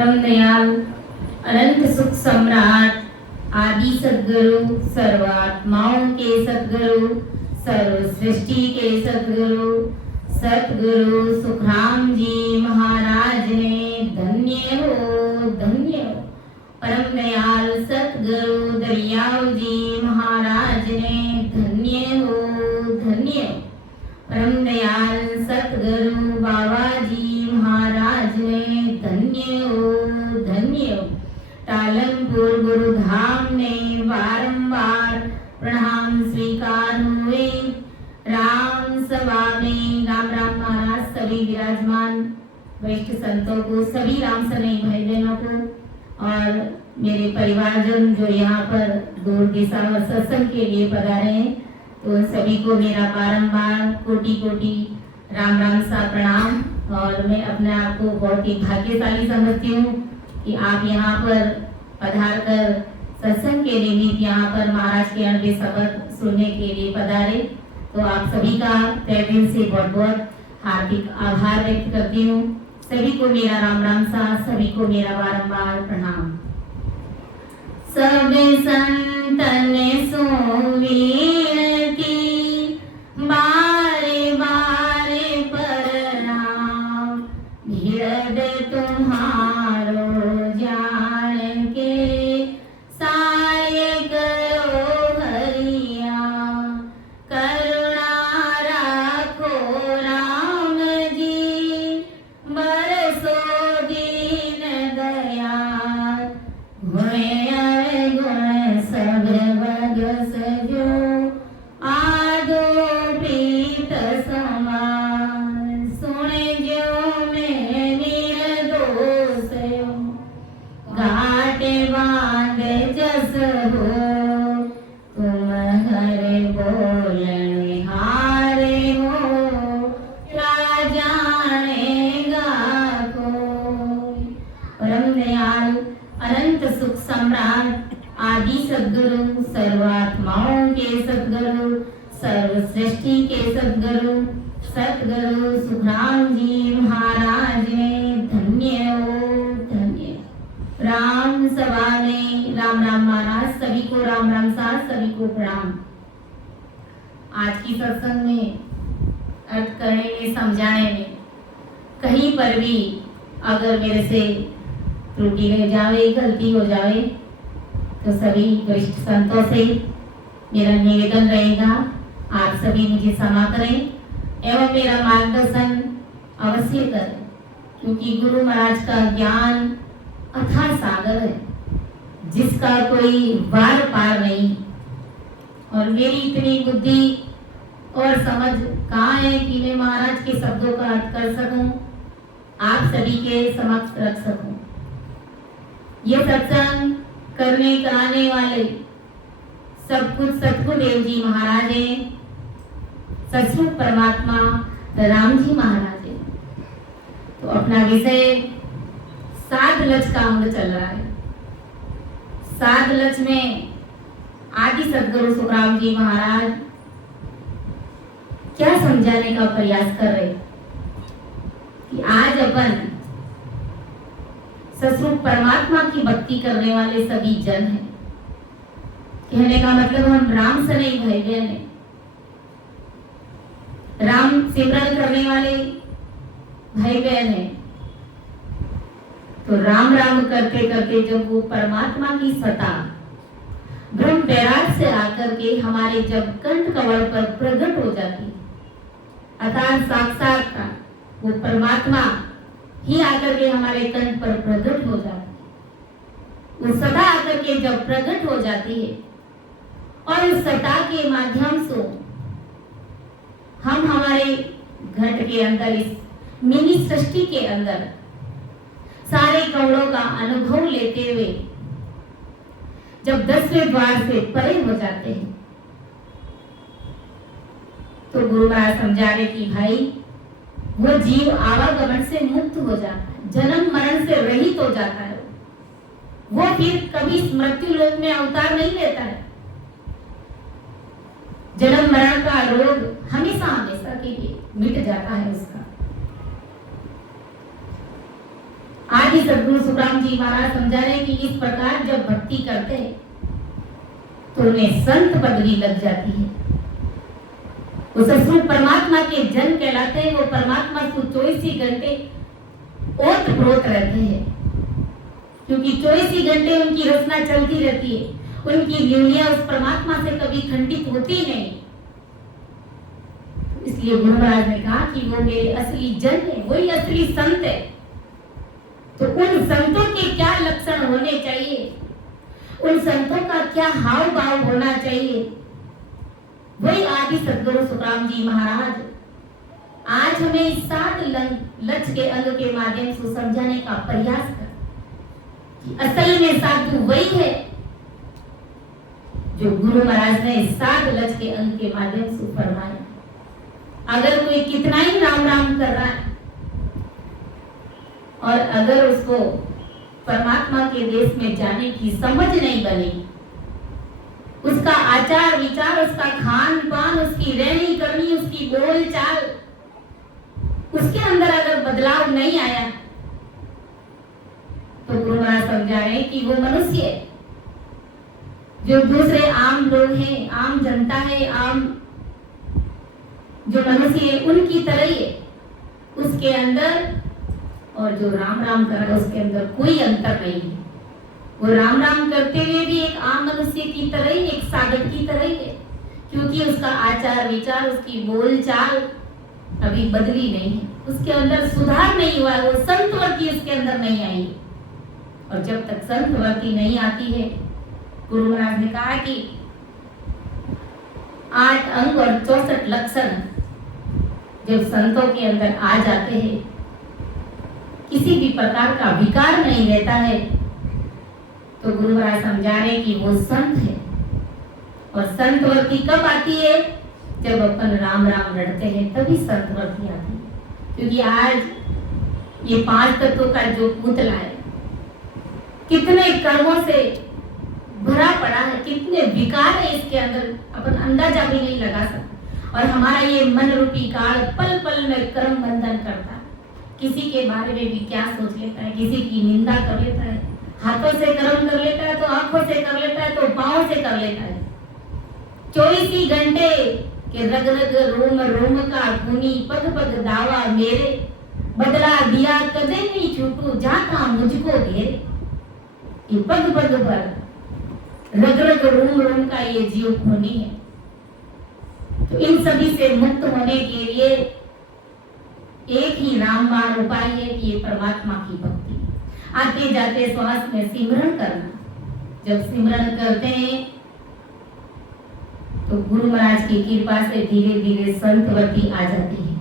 परम दयाल अनंत सुख सम्राट आदि सद्गुरु सर्व आत्माओं के सद्गुरु सर्व सृष्टि के सद्गुरु सतगुरु सुखराम जी महाराज ने धन्य हो परम दयाल सतगुरु दरियाव जी महाराज ने धन्य हो परम दयाल सतगुरु बाबा जी महाराज ने धन्य हो टालमपुर गुरुधाम ने बारंबार प्रणाम स्वीकार हुए। राम सभा में राम राम महाराज सभी विराजमान वरिष्ठ संतों को, सभी राम सनई भाई बहनों को और मेरे परिवारजन जो यहाँ पर दूर दिशा और सत्संग के लिए पधारे हैं, तो सभी को मेरा बारंबार कोटि कोटि राम राम सा प्रणाम। और मैं अपने आप को बहुत ही भाग्यशाली समझती हूँ कि आप यहाँ पर पधार कर सत्संग के निमित्त यहाँ पर महाराज के अनबे शब्द सुनने के लिए पधारे। तो आप सभी का तहे दिल से बहुत बहुत हार्दिक आभार व्यक्त करती हूँ। सभी को मेरा राम राम सा, सभी को मेरा बारंबार प्रणाम। सब संतन सोवीरती बारे बारे प्रणाम, हृदय तुम्हारो जान के साय करो हरिया, करुणा राखो राम जी बरसो दीन दयाल, गुण सब बग सजो आदो प्रीत समान, सुने जो मैं निर्दोष घाटे बांध जस हो, तुम हरे बोलने हारे हो क्या जानेगा कोई। परम दयाल अनंत सुख सम्राट आदि सद्गुरु सर्वात्माओं के सद्गुरु सर्व सृष्टि के सद्गुरु सतगुरु सुखराम जी महाराज ने धन्य हो राम सभा में राम राम महाराज सभी को राम राम सा, सभी को प्रणाम। आज की सत्संग में अर्थ करने में समझाने में कहीं पर भी अगर मेरे से त्रुटि रह जावे, गलती हो जावे, तो सभी वरिष्ठ संतों से मेरा निवेदन रहेगा आप सभी मुझे क्षमा करें एवं मेरा मार्गदर्शन अवश्य करें, क्योंकि गुरु महाराज का ज्ञान अथाह सागर है जिसका कोई वार पार नहीं। और मेरी इतनी बुद्धि और समझ कहाँ है कि मैं महाराज के शब्दों का अर्थ कर सकूं, आप सभी के समक्ष रख सकूं। ये सत्संग करने कराने वाले सब कुछ सतगुरुदेव जी महाराज हैं, सचमुच परमात्मा राम जी महाराज हैं। तो अपना विषय साध लक्ष का अंग चल रहा है। साध लक्ष में आदि सद्गुरु सुखराम जी महाराज क्या समझाने का प्रयास कर रहे कि आज अपन सचमुच परमात्मा की भक्ति करने वाले सभी जन हैं। कहने का मतलब हम राम से नहीं भाई बहन हैं। राम सिमरन करने वाले भाई बहन हैं। तो राम राम करते करते जब वो परमात्मा की सत्ता ब्रह्म बैराग से आकर के हमारे जब कंठ कमल पर प्रकट हो जाती, अर्थात साक्षात का वो परमात्मा ही आकर के हमारे कंठ पर प्रकट हो जाती, वो सत्ता आकर के जब प्रकट हो जाती है और उस सत्ता के माध्यम से हम हमारे घट के अंदर, इस मिनी सृष्टि के अंदर सारे कवड़ों का अनुभव लेते हुए जब 10वें द्वार से परे हो जाते हैं, तो गुरु महाराज समझा रहे कि भाई वो जीव आवागमन से मुक्त हो जाता है, जन्म मरण से रहित हो जाता है। वो फिर कभी मृत्यु लोक में अवतार नहीं लेता है। जन्म मरण का रोग हमेशा हमेशा के लिए मिट जाता है उसका। आज ही सदगुरु सुखराम जी महाराज समझा रहे हैं कि इस प्रकार जब भक्ति करते हैं तो उन्हें संत पदवी लग जाती है। वो सचमुच परमात्मा के जन कहलाते हैं। वो परमात्मा को 24 ही घंटे ओत प्रोत रहते हैं, क्योंकि 24 ही घंटे उनकी रचना चलती रहती है। उनकी लीलियां उस परमात्मा से कभी खंडित होती नहीं। इसलिए गुरु महाराज ने कहा कि वो मेरे असली जन है, वही असली संत है। तो उन संतों के क्या लक्षण होने चाहिए, उन संतों का क्या हाव भाव होना चाहिए, वही आदि सदगुरु सुखराम जी महाराज आज हमें इस 7 लक्ष्य के अंग के माध्यम से समझाने का प्रयास कर कि असल में साधु वही है जो गुरु महाराज ने 7 लक्ष्य के अंग के माध्यम से फरमाया। अगर कोई कितना ही राम राम कर रहा है और अगर उसको परमात्मा के देश में जाने की समझ नहीं बनी, उसका आचार विचार, उसका खान पान, उसकी रहनी करनी, उसकी बोल चाल, उसके अंदर अगर बदलाव नहीं आया तो गुरु महाराज समझा रहे हैं कि वो मनुष्य है जो दूसरे आम लोग हैं, आम जनता है, आम जो मनुष्य है उनकी तरह ही है। उसके अंदर और जो राम राम कर रहा है उसके अंदर कोई अंतर नहीं है। वो राम राम करते हुए भी एक आम मनुष्य की तरह ही, एक साधक की तरह ही है, क्योंकि उसका आचार विचार, उसकी बोल चाल अभी बदली नहीं है, उसके अंदर सुधार नहीं हुआ है, वो संतवृत्ति उसके अंदर नहीं आई। और जब तक संतवृत्ति नहीं आती है, गुरु महाराज ने कहा कि 8 अंग और 64 लक्षण जब संतों के अंदर आ जाते हैं, किसी भी प्रकार का विकार नहीं रहता है, तो गुरु महाराज समझा रहे कि वो संत है। और संतवृत्ति कब आती है? जब अपन राम राम लड़ते हैं तभी संतवृत्ति आती है। क्योंकि आज ये 5 तत्वों का जो पुतला है कितने कर्मों से भरा पड़ा है, कितने विकार है इसके अंदर, अपन अंदाजा भी नहीं लगा सकते। और हमारा ये मन रूपी काल पल पल में कर्म बंधन करता है। किसी के बारे में भी क्या सोच लेता है, किसी की निंदा कर लेता है, हाथों से कर्म कर लेता है तो आंखों से कर लेता है तो पांव से कर लेता है। 24 ही घंटे के रग रग रोम रोम का खूनी, पग पग दावा मेरे, बदला दिया कदे नहीं छूटू, जाता मुझको घेरे। ये पग पग पर रग रग रोम रोम का ये जीव खूनी है। तो इन सभी से मुक्त होने के लिए एक ही रामबाण उपाय है कि ये परमात्मा की भक्ति। आते जाते श्वास में सिमरन करना। जब सिमरन करते हैं तो गुरु महाराज की कृपा से धीरे धीरे संतवृत्ति आ जाती है।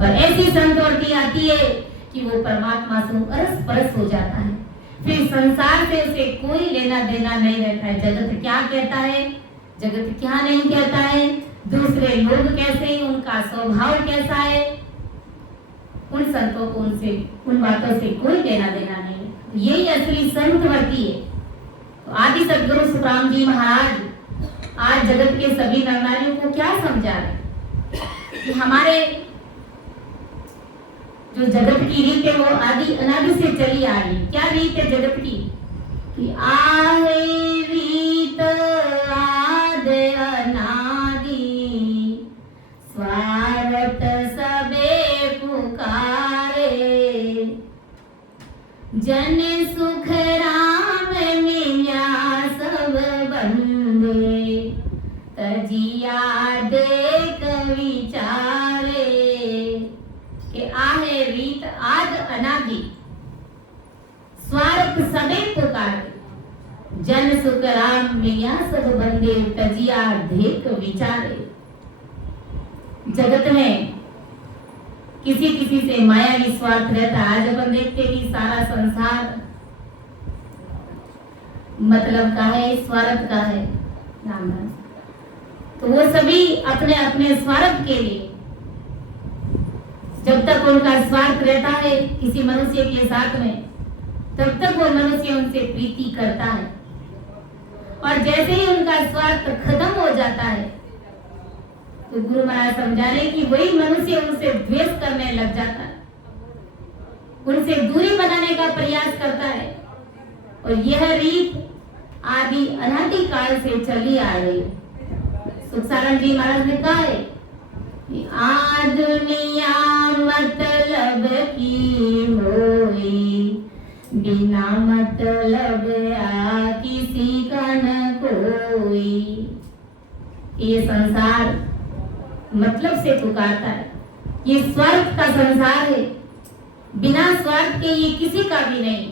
और ऐसी संतवृत्ति आती है कि वो परमात्मा से अरस परस हो जाता है। फिर संसार से उसे कोई लेना देना नहीं रहता है। जगत क्या कहता है, जगत क्या नहीं कहता है, दूसरे लोग कैसे हैं, उनका स्वभाव कैसा है, उन संतों को उनसे उन बातों से कोई लेना देना नहीं। यही असली संतवृत्ति है। तो आदि सदगुरु सुखराम जी महाराज आज जगत के सभी नर नारियों को क्या समझा रहे कि हमारे जो जगत की रीत है वो आदि अनादि से चली आ रही। क्या रीत है जगत की? कि आहे रीत आदि अनादि, स्वार्थ सबे पुकारे, जन सुख राम मिल्या सब बंदे, तजिया देख विचारे। कि आहे रीत आद अनादि, स्वार्थ सबे पुकारे, जन सुख राम मिल्या सब बंदे, तजिया देख विचारे। जगत में किसी किसी से मायावी स्वार्थ रहता है। आज अपन देखते कि सारा संसार मतलब का है, स्वार्थ का है, राम राम। तो वो सभी अपने अपने स्वार्थ के लिए, जब तक उनका स्वार्थ रहता है किसी मनुष्य के साथ में, तब तक वो मनुष्य उनसे प्रीति करता है। और जैसे ही उनका स्वार्थ खत्म हो जाता है तो गुरु महाराज समझा रहे कि वही मनुष्य उनसे द्वेष करने लग जाता है। उनसे दूरी बनाने का प्रयास करता है। और यह रीत आदि अनादि काल से चली आ रही है। सुखसारण जी महाराज ने कहा है कि आ दुनिया मतलब की होई, बिना मतलब आ किसी का न कोई। ये संसार मतलब से पुकारता है, ये स्वार्थ का संसार है, बिना स्वार्थ के ये किसी का भी नहीं।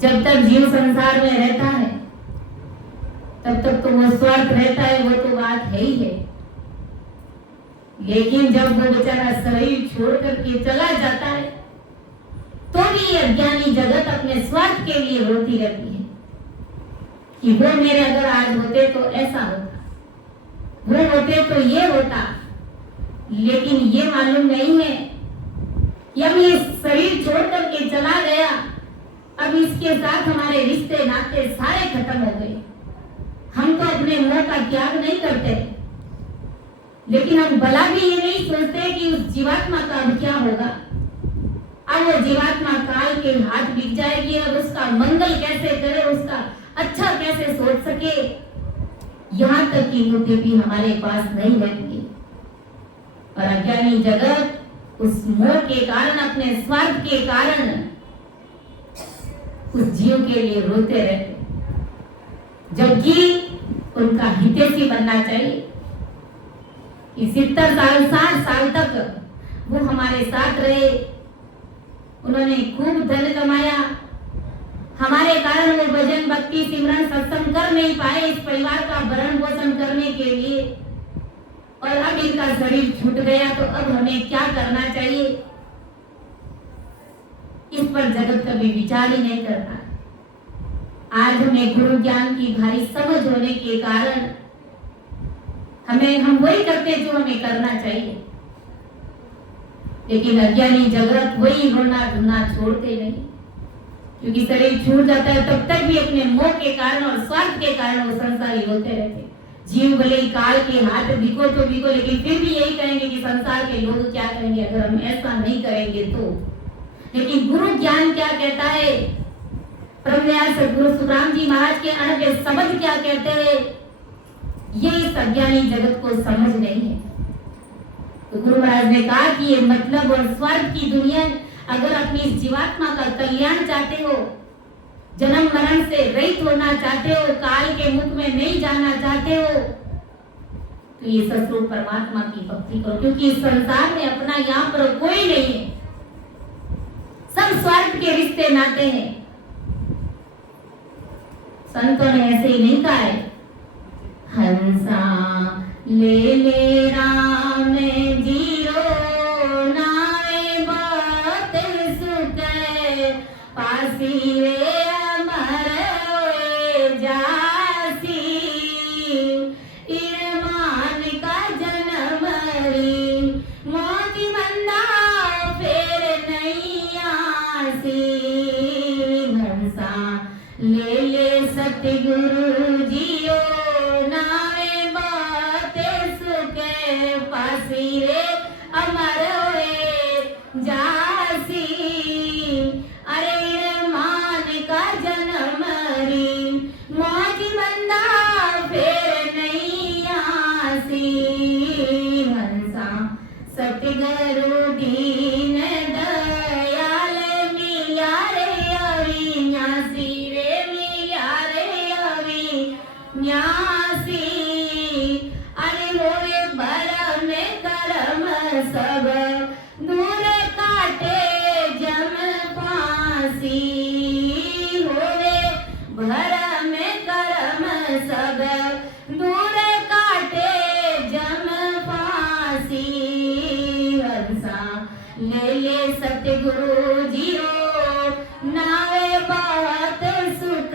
जब तक जीव संसार में रहता है तब तक तो वो स्वार्थ रहता है, वो तो बात है ही है। लेकिन जब वो बेचारा शरीर छोड़ करके चला जाता है तो भी ये अज्ञानी जगत अपने स्वार्थ के लिए रोती रहती है कि वो मेरे अगर आज होते तो ऐसा होता, वो होते तो ये होता। लेकिन ये मालूम नहीं है कि अब ये शरीर छोड़ करके चला गया, अब इसके साथ हमारे रिश्ते नाते सारे खत्म हो गए। हम तो अपने मोह का त्याग नहीं करते, लेकिन हम भला भी ये नहीं सोचते कि उस जीवात्मा का अब क्या होगा। अब वो जीवात्मा काल के हाथ बिक जाएगी, अब उसका मंगल कैसे करे, उसका अच्छा कैसे सोच सके, यहाँ तक की बुद्धि भी हमारे पास नहीं रहती। और अज्ञानी जगत उस मोह के कारण, अपने स्वार्थ के कारण उस जीव के लिए रोते रहते, जबकि उनका हितैषी बनना चाहिए कि 70 साल 60 साल तक वो हमारे साथ रहे, उन्होंने खूब धन कमाया, हमारे कारण वो भजन भक्ति सिमरन सत्संग कर नहीं पाए इस परिवार का भरण पोषण करने के लिए, और अब इनका शरीर छूट गया तो अब हमें क्या करना चाहिए, इस पर जगत कभी विचार ही नहीं करता। आज हमें गुरु ज्ञान की भारी समझ होने के कारण हम वही करते जो हमें करना चाहिए, लेकिन अज्ञानी जगत वही रोना ढूंढना छोड़ते नहीं, क्योंकि शरीर छूट जाता है तब तक भी अपने मोह के कारण और स्वार्थ के कारण वो संसारी होते रहते। जीव भले ही काल के हाथ बिको तो बिको, लेकिन फिर भी यही कहेंगे कि संसार के लोग क्या कहेंगे अगर हम ऐसा नहीं करेंगे तो। लेकिन गुरु ज्ञान क्या कहता है, ब्रह्मदयाल सद्गुरु सुखराम जी महाराज के अनव्य शब्द क्या कहते हैं, ये इस अज्ञानी जगत को समझ नहीं है। तो गुरु महाराज ने कहा कि ये मतलब और स्वार्थ की दुनिया, अगर अपनी इस जीवात्मा का कल्याण चाहते हो, जन्म मरण से रहित होना चाहते हो, काल के मुख में नहीं जाना चाहते हो, तो ये सतरूप परमात्मा की भक्ति करो, क्योंकि इस संसार में अपना यहाँ पर कोई नहीं है, सब स्वार्थ के रिश्ते नाते हैं। संतों ने ऐसे ही नहीं कहा है, हंसा ले ले राम जीरो नावे बात सुख पासी रे अमर जासी इरमान का जन्म री मोती बंदा फेर नहीं आसी। हंसा ले ले सतगुरु जियो नावे बाते सुखे पासी रे अमर होए जासी। अरे मान का जन्म री मौज बंदा फेर नहीं आसी। हंसा सतगुरु दीन दयाल मिया रे अविनाशी रे मिया रे अविनाशी। अरे होए भरम करम सब दूर काटे जम फांसी। होए भरम करम सब दूर काटे जम फांसी। हंसा ले ले सतगुरु जियो नावे बात सुख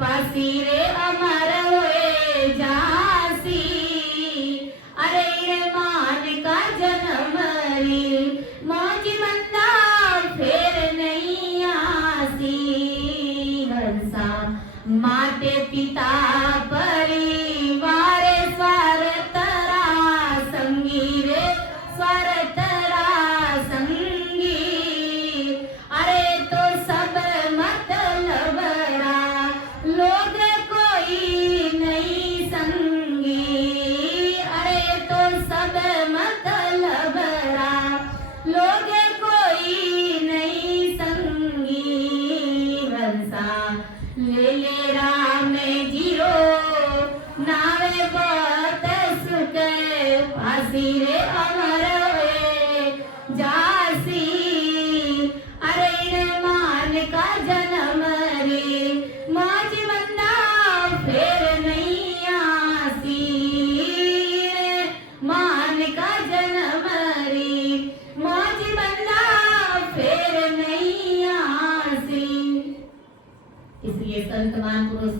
पासी रे अमर होए जासी। अरे मान का जन्म री मौज बंदा फेर नहीं आसी। हंसा माते पिता परिवार स्वार तरा संगी रे स्वार तरा ले ले राम जीरो नावे बहुत सुख फांसी रे अमर वे जासी अरे मान का जन्म रे मौज बंदा फिर नहीं आसी मान का जन्म रे मौज बंदा फिर नहीं आसी। इसलिए संत महापुरुष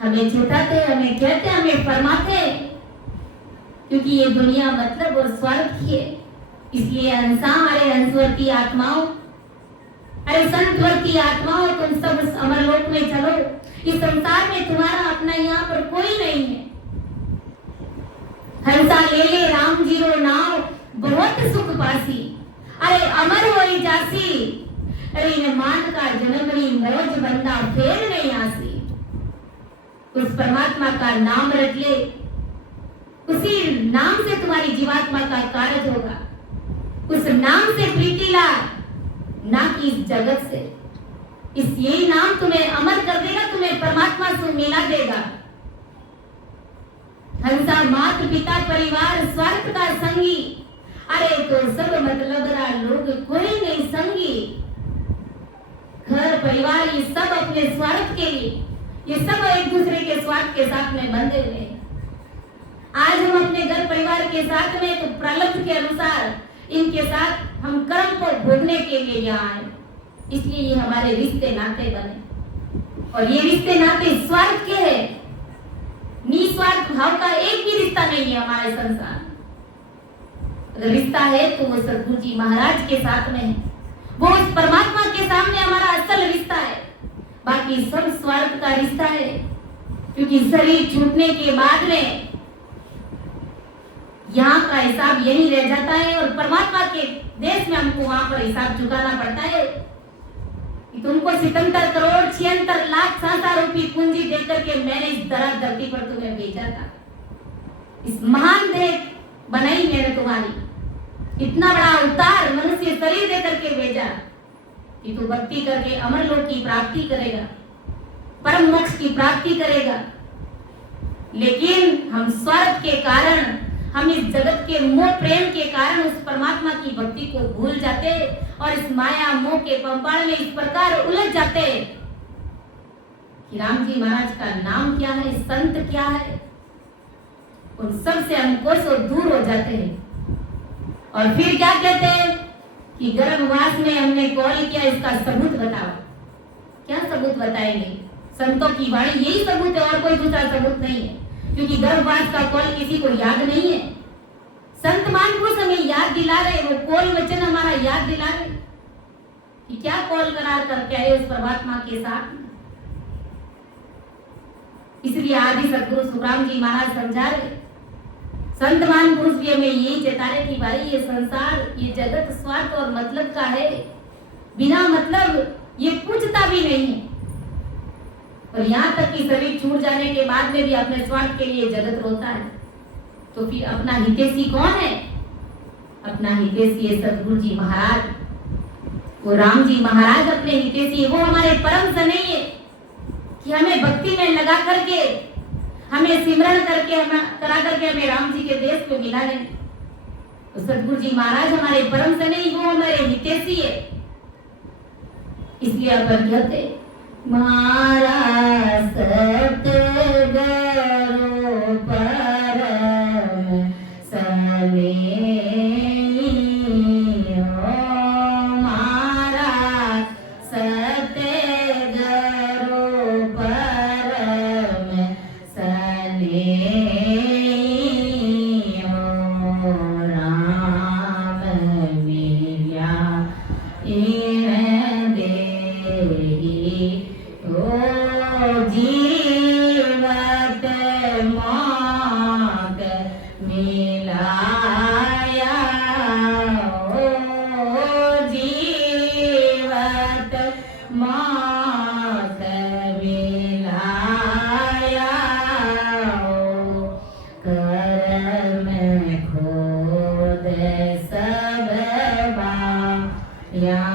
हमें चिताते, हमें कहते, हमें फरमाते, क्योंकि ये दुनिया मतलब और स्वार्थ की है। इसलिए हंसा अरे हंसवर की आत्माओं, अरे संतवर की आत्माओं, तुम सब अमरलोक में चलो। इस संसार में तुम्हारा अपना यहाँ पर कोई नहीं है। हंसा ले ले राम जीरो नाव बहुत सुख पासी अरे अमर होई जासी अरे न मान का जन्मनी मौज बंदा फेर नहीं आसी। उस परमात्मा का नाम रट ले, उसी नाम से तुम्हारी जीवात्मा का कार्य होगा। उस नाम से प्रीति ला, ना कि इस जगत से। इस यही नाम तुम्हें अमर कर देगा, तुम्हें परमात्मा से मिला देगा। हंसा माता पिता परिवार स्वार्थ का संगी अरे तो सब मतलब लोग कोई नहीं संगी। घर परिवार ये सब अपने स्वार्थ के लिए, ये सब एक दूसरे के स्वार्थ के साथ में बंधे हुए हैं। आज हम अपने घर परिवार के साथ में तो प्रलब्ध के अनुसार इनके साथ हम कर्म को भोगने के लिए यहाँ आए। इसलिए ये हमारे रिश्ते नाते बने और ये रिश्ते नाते स्वार्थ के हैं। निस्वार्थ भाव का एक भी रिश्ता नहीं है हमारे संसार। अगर रिश्ता है तो वो सदगुरु जी महाराज के साथ में है, वो उस परमात्मा के सामने हमारा असल रिश्ता है। बाकी सब स्वार्थ का रिश्ता है, क्योंकि शरीर छूटने के बाद में यहाँ का हिसाब यही रह जाता है और परमात्मा के देश में हमको वहां पर हिसाब चुकाना पड़ता है कि तुमको 77 करोड़ 76 लाख संसार रूपी पूंजी देकर के मैंने इस धरती पर तुम्हें भेजा था। इस महान देह बनाई मैंने तुम्हारी, इतना बड़ा अवतार मनुष्य शरीर देकर के भेजा कि तू भक्ति करके अमर लोक की प्राप्ति करेगा, परम मोक्ष की प्राप्ति करेगा। लेकिन हम स्वार्थ के कारण, हम इस जगत के मोह प्रेम के कारण उस परमात्मा की भक्ति को भूल जाते और इस माया मोह के पंपाल में इस प्रकार उलझ जाते कि राम जी महाराज का नाम क्या है, संत क्या है, उन सब से हम कोसों दूर हो जाते हैं। और फिर क्या कहते हैं कि गर्भवास में हमने कॉल किया, इसका सबूत बताओ। क्या सबूत बताएंगे? संतों की वाणी यही सबूत है और कोई दूसरा सबूत नहीं है, क्योंकि गर्भवास का कॉल किसी को याद नहीं है। संत महापुरुष हमें याद दिला रहे, वो कॉल वचन हमारा याद दिला रहे कि क्या कॉल करार करके आए उस परमात्मा के साथ। इसलिए आदि सदगुरु सुखराम जी महाराज समझा रहे, संत महापुरुष भी हमें यही चेता रहे कि भाई ये संसार, ये जगत स्वार्थ और मतलब का है, बिना मतलब ये पूछता भी नहीं है। और यहाँ तक कि शरीर छूट जाने के बाद में भी अपने स्वार्थ के लिए जगत रोता है। तो फिर अपना हितैषी कौन है? अपना हितैषी है सदगुरु जी महाराज, वो राम जी महाराज अपने हितैषी। वो हमारे परम से नहीं है कि हमें भक्ति में लगा करके, हमें सिमरन करके, करा करके हमें राम जी के देश को मिला लें। तो सदगुरु जी महाराज हमारे परम से नहीं, वो हमारे हितैषी है। इसलिए अपन कहते मारा सतगुरु परम सने मारा सतगुरु परम सने राम मिल्या इन देहि जीवत मात मिलाया, जीवत मात मिलाया, कर्म खोद सब बाया।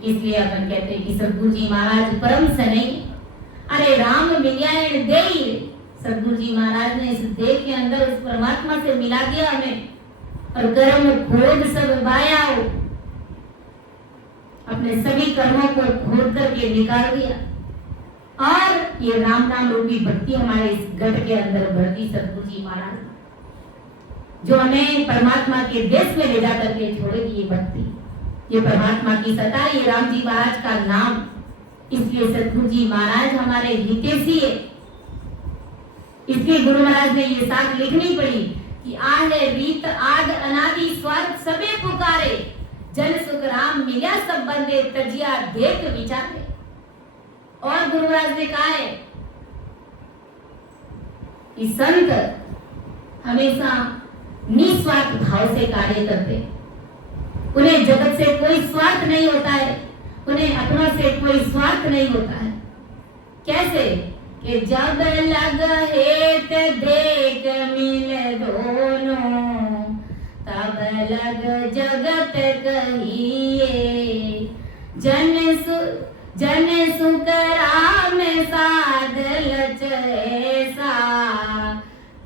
इसलिए अपन कहते हैं कि सदगुरु जी महाराज परम सने, अरे राम मिल्यायण देई। सदगुरु जी महाराज ने इस देह के अंदर उस परमात्मा से मिला दिया हमें, और कर्म खोद सब बायाओ, अपने सभी कर्मों को खोद करके निकाल दिया, और ये राम नाम रूपी भक्ति हमारे इस गढ़ के अंदर भरती सदगुरु जी महाराज, जो हमें परमात्मा के देश में ले जाकर के छोड़ेगी। ये भक्ति, ये परमात्मा की सत्ता, ये राम जी महाराज का नाम। इसलिए सदगुरु जी महाराज हमारे हितैषी है। इसलिए गुरु महाराज ने ये साथ लिखनी पड़ी कि आहे रीत आद अनादि स्वर्ग सबे पुकारे, जन सुख राम मिल्या सब बंदे, तजिया देख विचारे। और गुरु महाराज ने कहा है कि संत हमेशा निस्वार्थ भाव से कार्य करते, उन्हें जगत से कोई स्वार्थ नहीं होता है, उन्हें अपनों से कोई स्वार्थ नहीं होता है। कैसे कि जब लग हेत देख मिल दोनों, तब लग जगत कहिए, जन सुख राम साध लच ऐसा,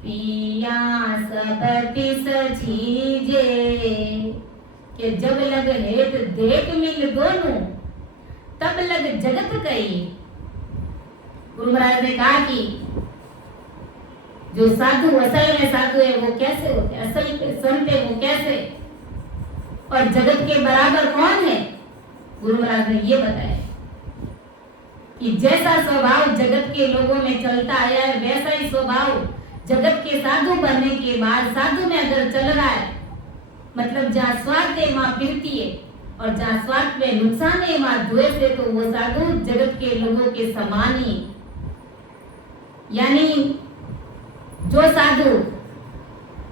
पिया सब तिस छीजे। कि जब लग हेत देख मिल दोनों, तब लग जगत कही। गुरु महाराज ने कहा कि जो साधु असल में साधु है वो कैसे होते, असल में संत है वो कैसे, और जगत के बराबर कौन है। गुरु महाराज ने ये बताया कि जैसा स्वभाव जगत के लोगों में चलता आया है, वैसा ही स्वभाव जगत के साधु बनने के बाद साधु में अगर चल रहा है, मतलब जहाँ स्वार्थ है वहाँ प्रीति है, और जहाँ स्वार्थ में नुकसान है वहाँ द्वेष है, तो वो साधु जगत के लोगों के समान ही। यानी जो साधु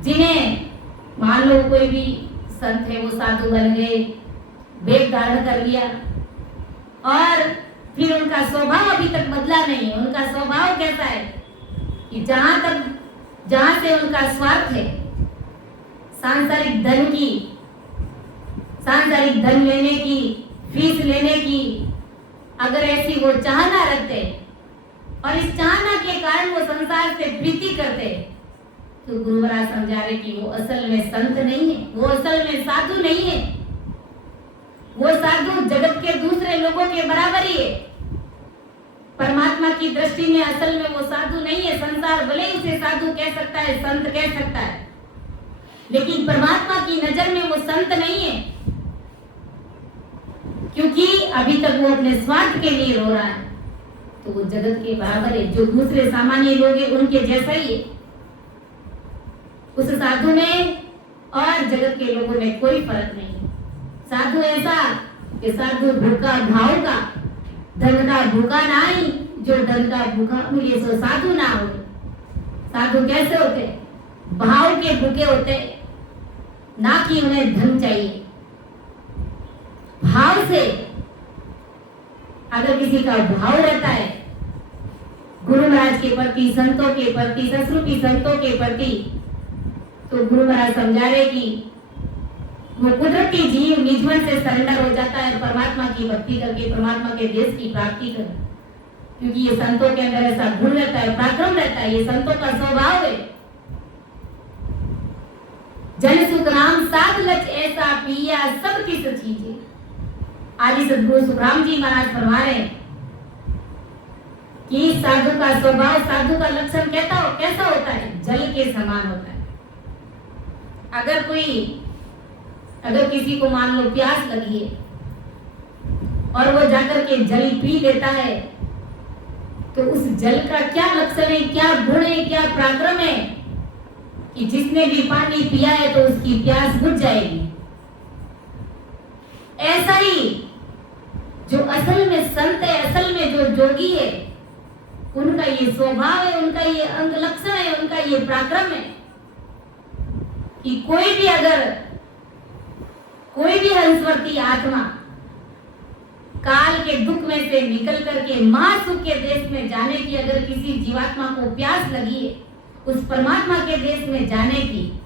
जिन्हें मान लो कोई भी संत है वो साधु बन गए, वेद धारण कर लिया, और फिर उनका स्वभाव अभी तक बदला नहीं है। उनका स्वभाव कैसा है कि जहां से उनका स्वार्थ है, सांसारिक धन लेने की, फीस लेने की, अगर ऐसी वो चाहना रखते और इस चाहना के कारण वो संसार से प्रीति करते, तो गुरु महाराज समझा रहे कि वो असल में संत नहीं है, वो असल में साधु नहीं है। वो साधु जगत के दूसरे लोगों के बराबर ही है। परमात्मा की दृष्टि में असल में वो साधु नहीं है। संसार भले ही उसे साधु कह सकता है, संत कह सकता है, लेकिन परमात्मा की नजर में वो संत नहीं है, क्योंकि अभी तक वो अपने स्वार्थ के लिए रो रहा है। तो वो जगत के बराबर है, जो दूसरे सामान्य लोग हैं उनके जैसा ही है। उस साधु में और जगत के लोगों में कोई फर्क नहीं। साधु ऐसा कि साधु भूखा भाव का, धन का भूखा नहीं, जो धन का भूखा मिले सो साधु ना हो। साधु कैसे होते? भाव के भूखे होते, ना कि उन्हें धन चाहिए। भाव से अगर किसी का भाव रहता है गुरु महाराज के प्रति, संतों के प्रति, ससरूपी संतों के प्रति, तो गुरु महाराज समझा रहे कि वो कुदरती जीव निजमन से सरेंडर हो जाता है, परमात्मा की भक्ति करके परमात्मा के देश की प्राप्ति कर। क्योंकि ये संतों के अंदर ऐसा गुण रहता है, पराक्रम रहता है, ये संतों का स्वभाव है। जन सुख राम साध लच ऐसा, पिया सब किस चीजें। आदि सदगुरु सुखराम जी महाराज फरमा रहे हैं कि साधु का स्वभाव, साधु का लक्षण कैसा होता है? जल के समान होता है। अगर किसी को मान लो प्यास लगी है और वो जाकर के जल पी लेता है, तो उस जल का क्या लक्षण है, क्या गुण है, क्या पराक्रम है कि जिसने भी पानी पिया है तो उसकी प्यास बुझ जाएगी। ऐसा ही जो असल में संत है, असल में जो जोगी है, उनका ये स्वभाव है, उनका ये अंग लक्षण है, उनका ये पराक्रम है कि कोई भी हंसवर्ती आत्मा काल के दुख में से निकल करके महासुख के देश में जाने की, अगर किसी जीवात्मा को प्यास लगी है उस परमात्मा के देश में जाने की,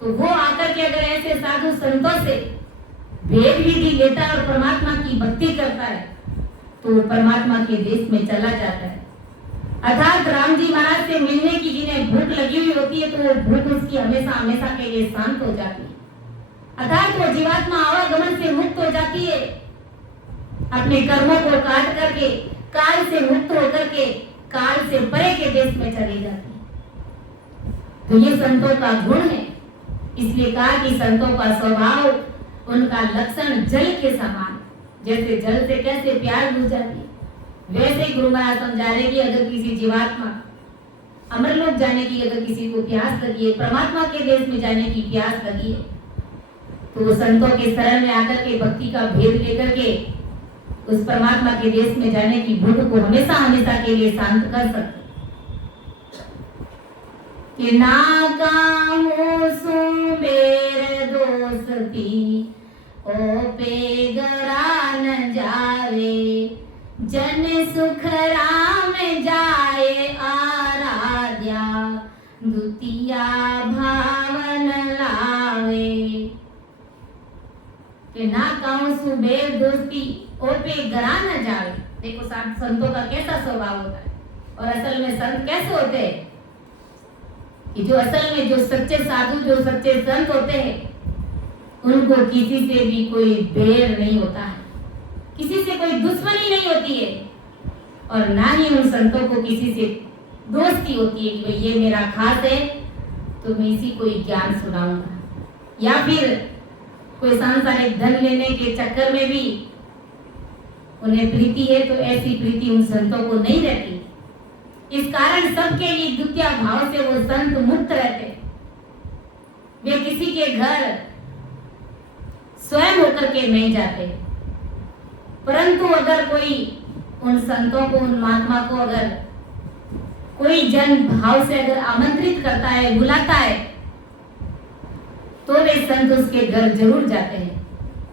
तो वो आकर के अगर ऐसे साधु संतों से वेद विधि लेता है और परमात्मा की भक्ति करता है तो वो परमात्मा के देश में चला जाता है। अर्थात राम जी महाराज से मिलने की जिन्हें भूख लगी हुई होती है तो वो भूख उसकी हमेशा हमेशा के लिए शांत हो जाती है। अर्थात वो जीवात्मा आवागमन से मुक्त हो जाती है, अपने कर्मों को काट करके काल से मुक्त होकर के काल से परे के देश में चली जाती है। तो ये संतों का गुण है। इसलिए कहा कि संतों का स्वभाव, उनका लक्षण जल के समान। जैसे जल से कैसे प्यास बुझ जाती है, वैसे ही गुरु महाराज समझा रहे कि अगर किसी जीवात्मा अमरलोक जाने की अगर किसी को प्यास लगी है, परमात्मा के देश में जाने की प्यास लगी है, तो वो संतों के शरण में आकर के भक्ति का भेद लेकर के उस परमात्मा के देश में जाने की भूख को हमेशा हमेशा के लिए शांत कर सकते। कि ना कामो सुबेर दोस्ती ओ पे गरा न जावे, जन सुख राम जाए आराध्या, द्वितीया भावन लावे। कि ना कामो सुबेर दोस्ती ओ पे गरा न जावे। देखो संतों का कैसा स्वभाव होता है और असल में संत कैसे होते हैं कि जो असल में जो सच्चे साधु, जो सच्चे संत होते हैं, उनको किसी से भी कोई बैर नहीं होता है, किसी से कोई दुश्मनी नहीं होती है और ना ही उन संतों को किसी से दोस्ती होती है कि भाई ये मेरा खास है तो मैं इसी को ज्ञान सुनाऊंगा, या फिर कोई सांसारिक धन लेने के चक्कर में भी उन्हें प्रीति है तो ऐसी प्रीति उन संतों को नहीं रहती। इस कारण सबके लिए द्वितीय भाव से वो संत मुक्त रहते। वे किसी के घर स्वयं होकर के नहीं जाते, परंतु अगर कोई उन संतों को, उन महात्मा को अगर कोई जन भाव से अगर आमंत्रित करता है, बुलाता है, तो वे संत उसके घर जरूर जाते हैं।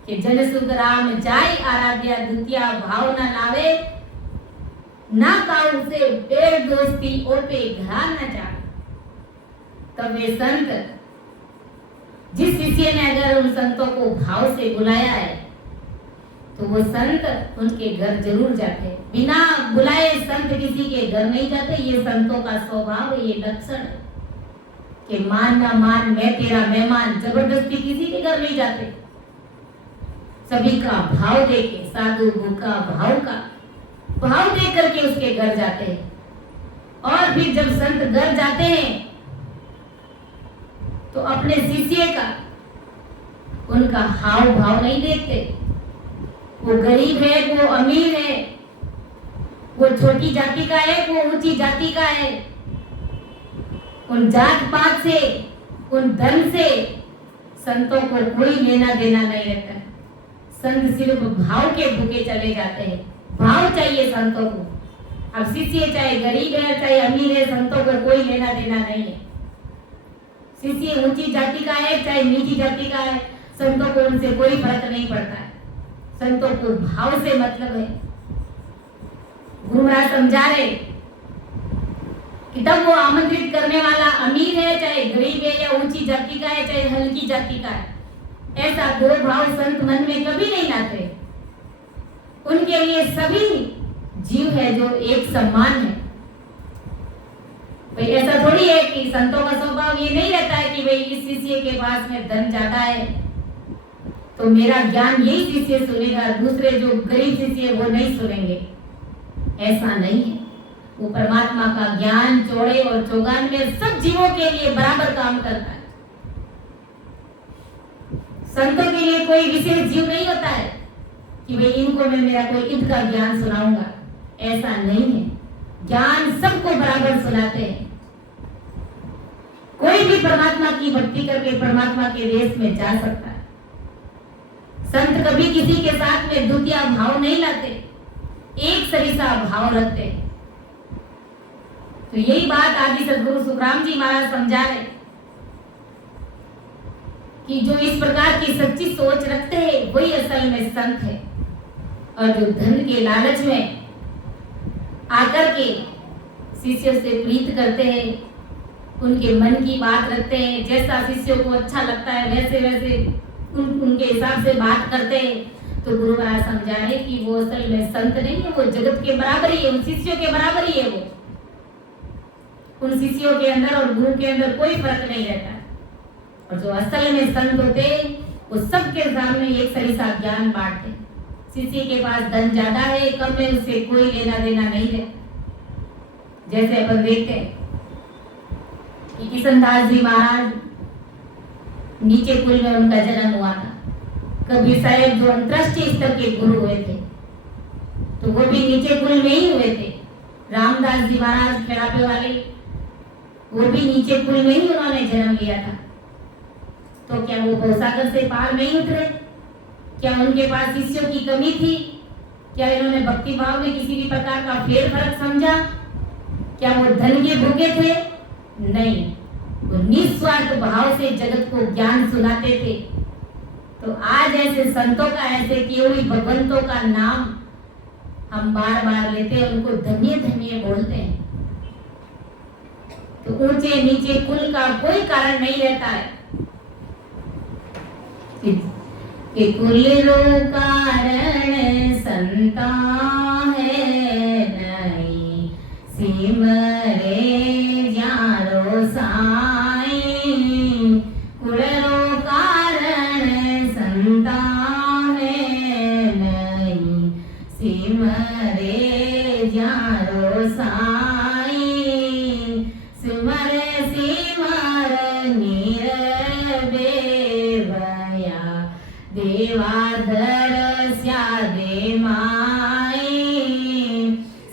कि जन सुख राम जाय आराध्या, द्वितीय भाव न लावे, ना काऊ से बेर दोस्ती ओ पे घरा न जाए। तब वे संत, जिस शिष्य ने अगर उन संतों को भाव से बुलाया है तो वो संत उनके घर जरूर जाते। बिना बुलाए संत किसी के घर नहीं जाते। ये संतों का स्वभाव है, ये लक्षण है कि मान ना मान, मैं तेरा मेहमान, जबरदस्ती किसी के घर नहीं जाते। सभी का भाव देके, साधु का भाव दे करके उसके घर जाते हैं। और फिर जब संत घर जाते हैं तो अपने शिष्य का, उनका हाव भाव नहीं देखते। वो गरीब है, वो अमीर है, वो छोटी जाति का है, वो ऊंची जाति का है, उन जात पात से, उन धन से संतों को कोई लेना देना नहीं रहता। संत सिर्फ भाव के भूखे चले जाते हैं। भाव चाहिए संतों को। अब शिष्य चाहे गरीब है चाहे अमीर है, संतों को कोई लेना देना नहीं है। शिष्य ऊंची जाति का है चाहे नीची जाति का है, संतों को उनसे कोई फर्क नहीं पड़ता है। संतों को भाव से मतलब है। गुरु महाराज समझा रहे कि तब वो आमंत्रित करने वाला अमीर है चाहे गरीब है, या ऊंची जाति का है चाहे हल्की जाति का है, ऐसा दो भाव संत मन में कभी नहीं लाते। उनके लिए सभी जीव है जो एक समान है। भाई ऐसा थोड़ी है कि संतों का स्वभाव ये नहीं रहता है कि भाई इस शिष्य के पास में धन ज्यादा है तो मेरा ज्ञान यही शिष्य सुनेगा, दूसरे जो गरीब शिष्य है वो नहीं सुनेंगे। ऐसा नहीं है। वो परमात्मा का ज्ञान चौड़े और चौगान में सब जीवों के लिए बराबर काम करता है। संतों के लिए कोई विशेष जीव नहीं होता है कि भाई इनको मैं मेरा कोई ईद का ज्ञान सुनाऊंगा, ऐसा नहीं है। ज्ञान सबको बराबर सुनाते हैं। कोई भी परमात्मा की भक्ति करके परमात्मा के देश में जा सकता है। संत कभी किसी के साथ में द्वितीय भाव नहीं लाते, एक सरिसा भाव रखते। तो यही बात आदि सदगुरु सुखराम जी महाराज समझा रहे कि जो इस प्रकार की सच्ची सोच रखते हैं वही असल में संत है। और जो धन के लालच में आकर के शिष्यों से प्रीत करते हैं, उनके मन की बात रखते हैं, जैसा शिष्यों को अच्छा लगता है वैसे वैसे उनके हिसाब से बात करते तो गुरु महाराज समझाए कि वो असल में संत नहीं है, वो जगत के बराबर ही है, उन शिष्यों के बराबर ही है। वो उन शिष्यों के अंदर और गुरु के अंदर कोई फर्क नहीं रहता। और जो असल में संत होते वो सबके सामने एक सरिसा ज्ञान बांटते। शिष्य के पास धन ज्यादा है कम है उससे कोई लेना देना नहीं है। जैसे अपन देखते हैं कि किशनदास जी महाराज नीचे कुल में उनका जन्म हुआ था। कबीर साहब जो अंतरराष्ट्रीय स्तर के गुरु हुए थे तो वो भी नीचे कुल में ही हुए थे। रामदास जी महाराज खेड़ापे वाले वो भी नीचे कुल में ही उन्होंने जन्म लिया था। तो क्या वो भवसागर से पार नहीं उतरे? क्या उनके पास शिष्यों की कमी थी? क्या इन्होंने भक्ति भाव में किसी भी प्रकार का फेर फर्क समझा? क्या वो धन के भूखे थे? नहीं, वो निस्वार्थ भाव से जगत को ज्ञान सुनाते थे। तो आज ऐसे संतों का, ऐसे केवली भगवंतों का नाम हम बार बार लेते हैं, उनको धन्य धन्य बोलते हैं। तो ऊंचे नीचे कुल का कोई कारण नहीं रहता है कि कुल रो कारण संता है नहीं, सिमरे जारो साई। कुल रो कारण संता है नहीं, सिमरे जारो साई। सिमरे सिमर निर्बेवया, देवाधर स्यादे माई।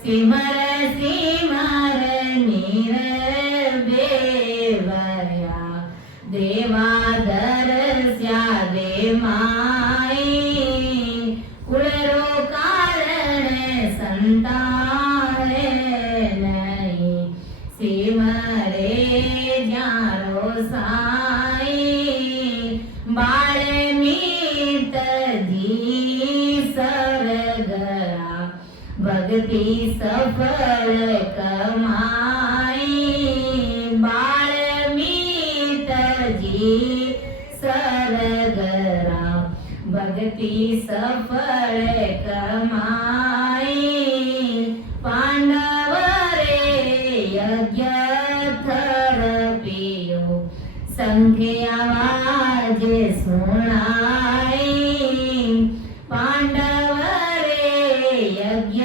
सिमर सिमर निर्बेवया, देवाधर स्यादे माई। कुड़रो कारण संता है नहीं, सिमरे जारो साई। बाल मीत जी सरगरा, भक्ति सफल कमाई। बाल मीत जी सरगरा, भक्ति सफल कमाई। पांडव रे यज्ञ थर पियो, संख्य आवाज सुनाई। पांडव रे यज्ञ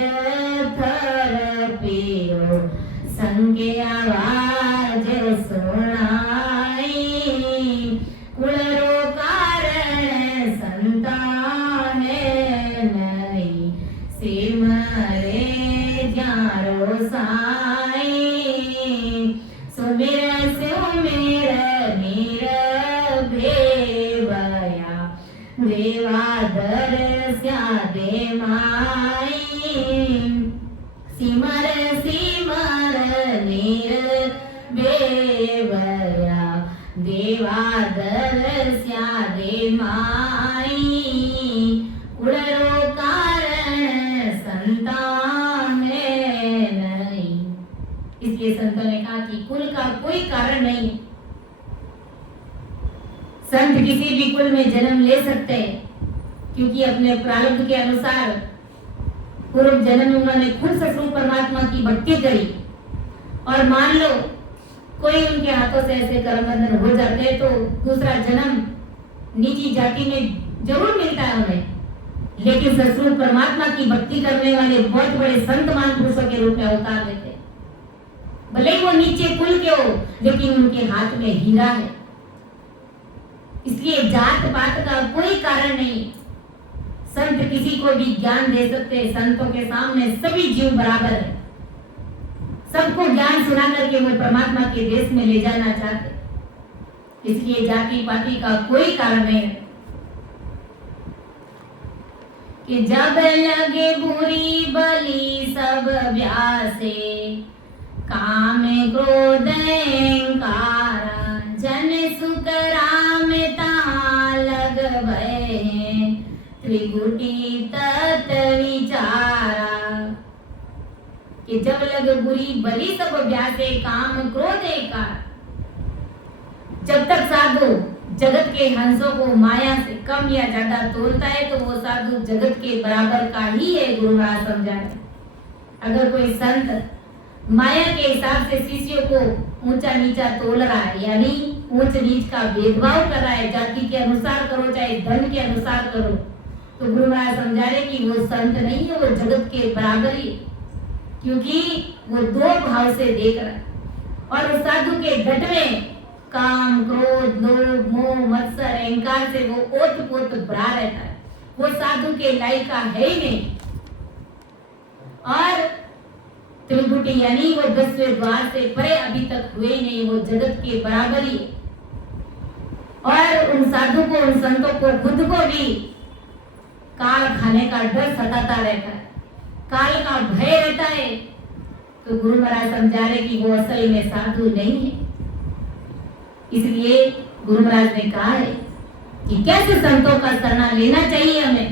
थर पियो, संख्य आवाज सुनाई। कुड़रो कारण संता है नहीं, सिमरे जारो साई। सुमिर सुमिर निर्भेवया, देवाधर स्यादे माई। सिमर सिमर निर्भेवया, देवाधर स्यादे माई। कुड़रो कारण संता है नहीं। इसलिए संतों ने कहा कि कुल का कोई कारण नहीं। संत किसी भी कुल में जन्म ले सकते हैं क्योंकि अपने प्रारब्ध के अनुसार पूर्व जन्म में उन्होंने खुद ससुर परमात्मा की भक्ति करी। और मान लो कोई उनके हाथों से ऐसे कर्मबंधन हो जाते तो दूसरा जन्म नीची जाति में जरूर मिलता है उन्हें, लेकिन ससुर परमात्मा की भक्ति करने वाले बहुत बड़े संत मान पुरुषों के रूप में अवतार लेते। भले ही वो नीचे कुल के हो लेकिन उनके हाथ में हीरा है। इसलिए जात पात का कोई कारण नहीं। संत किसी को भी ज्ञान दे सकते हैं। संतों के सामने सभी जीव बराबर है। सबको ज्ञान सुना करके वो परमात्मा के देश में ले जाना चाहते। इसलिए जाति पाति का कोई कारण नहीं है। कि जब लगे बुरी बलि सब व्यासे, काम क्रोध अहंकार, जन सुख राम ता लग भय, त्रिगुटी तत् विचारा। कि जब लग बुरी बलि सब व्यासे, काम क्रोध एकार। जब तक साधु जगत के हंसों को माया से कम या ज्यादा तोलता है तो वो साधु जगत के बराबर का ही है, गुरु महाराज समझा है। अगर कोई संत माया के हिसाब से शिष्यों को ऊंचा नीचा तोल रहा है, यानी ऊंच नीच का भेदभाव कर रहा है, जाति के अनुसार करो चाहे धन के अनुसार करो, तो गुरु महाराज समझा रहे कि वो संत नहीं है, वो जगत के बराबर ही, क्योंकि वो दो भाव से देख रहा है। और उस साधु के घट में काम, क्रोध, लोभ, मोह, मत्सर, अहंकार से वो ओत-पोत भरा रहता है। वो साधु के लायक का है ही नहीं। और त्रिपुटी यानी वो 10वें द्वार से परे अभी तक हुए नहीं, वो जगत के बराबर ही। और उन साधु को, उन संतों को, खुद को भी काल खाने का डर सताता रहता है, काल का भय रहता है। तो गुरु महाराज समझा रहे कि वो असल में साधु नहीं है। इसलिए गुरु महाराज ने कहा है कि कैसे संतों का शरण लेना चाहिए हमें,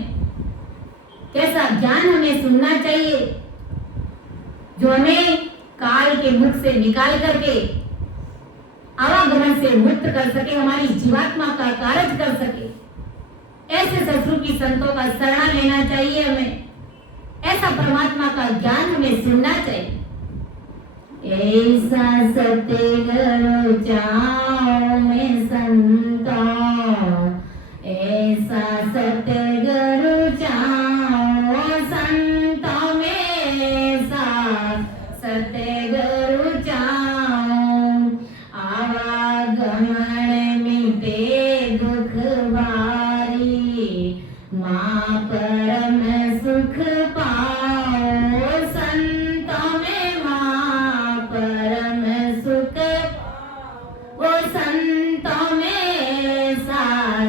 कैसा ज्ञान हमें सुनना चाहिए जो हमें काल के मुख से निकाल करके आवागमन से मुक्त कर सके, हमारी जीवात्मा का कार्य कर सके। ऐसे सत्संग की संतों का शरण लेना चाहिए हमें, ऐसा परमात्मा का ज्ञान हमें सुनना चाहिए। ऐसा सत्य जाओ में संता, ऐसा सत्य जाओ संता में, ऐसा सत्य जाओ। आवागमन मिटे दुख भारी, माँ परम सुख पाओ संतों में, माँ परम सुख वो संतों में। ऐसा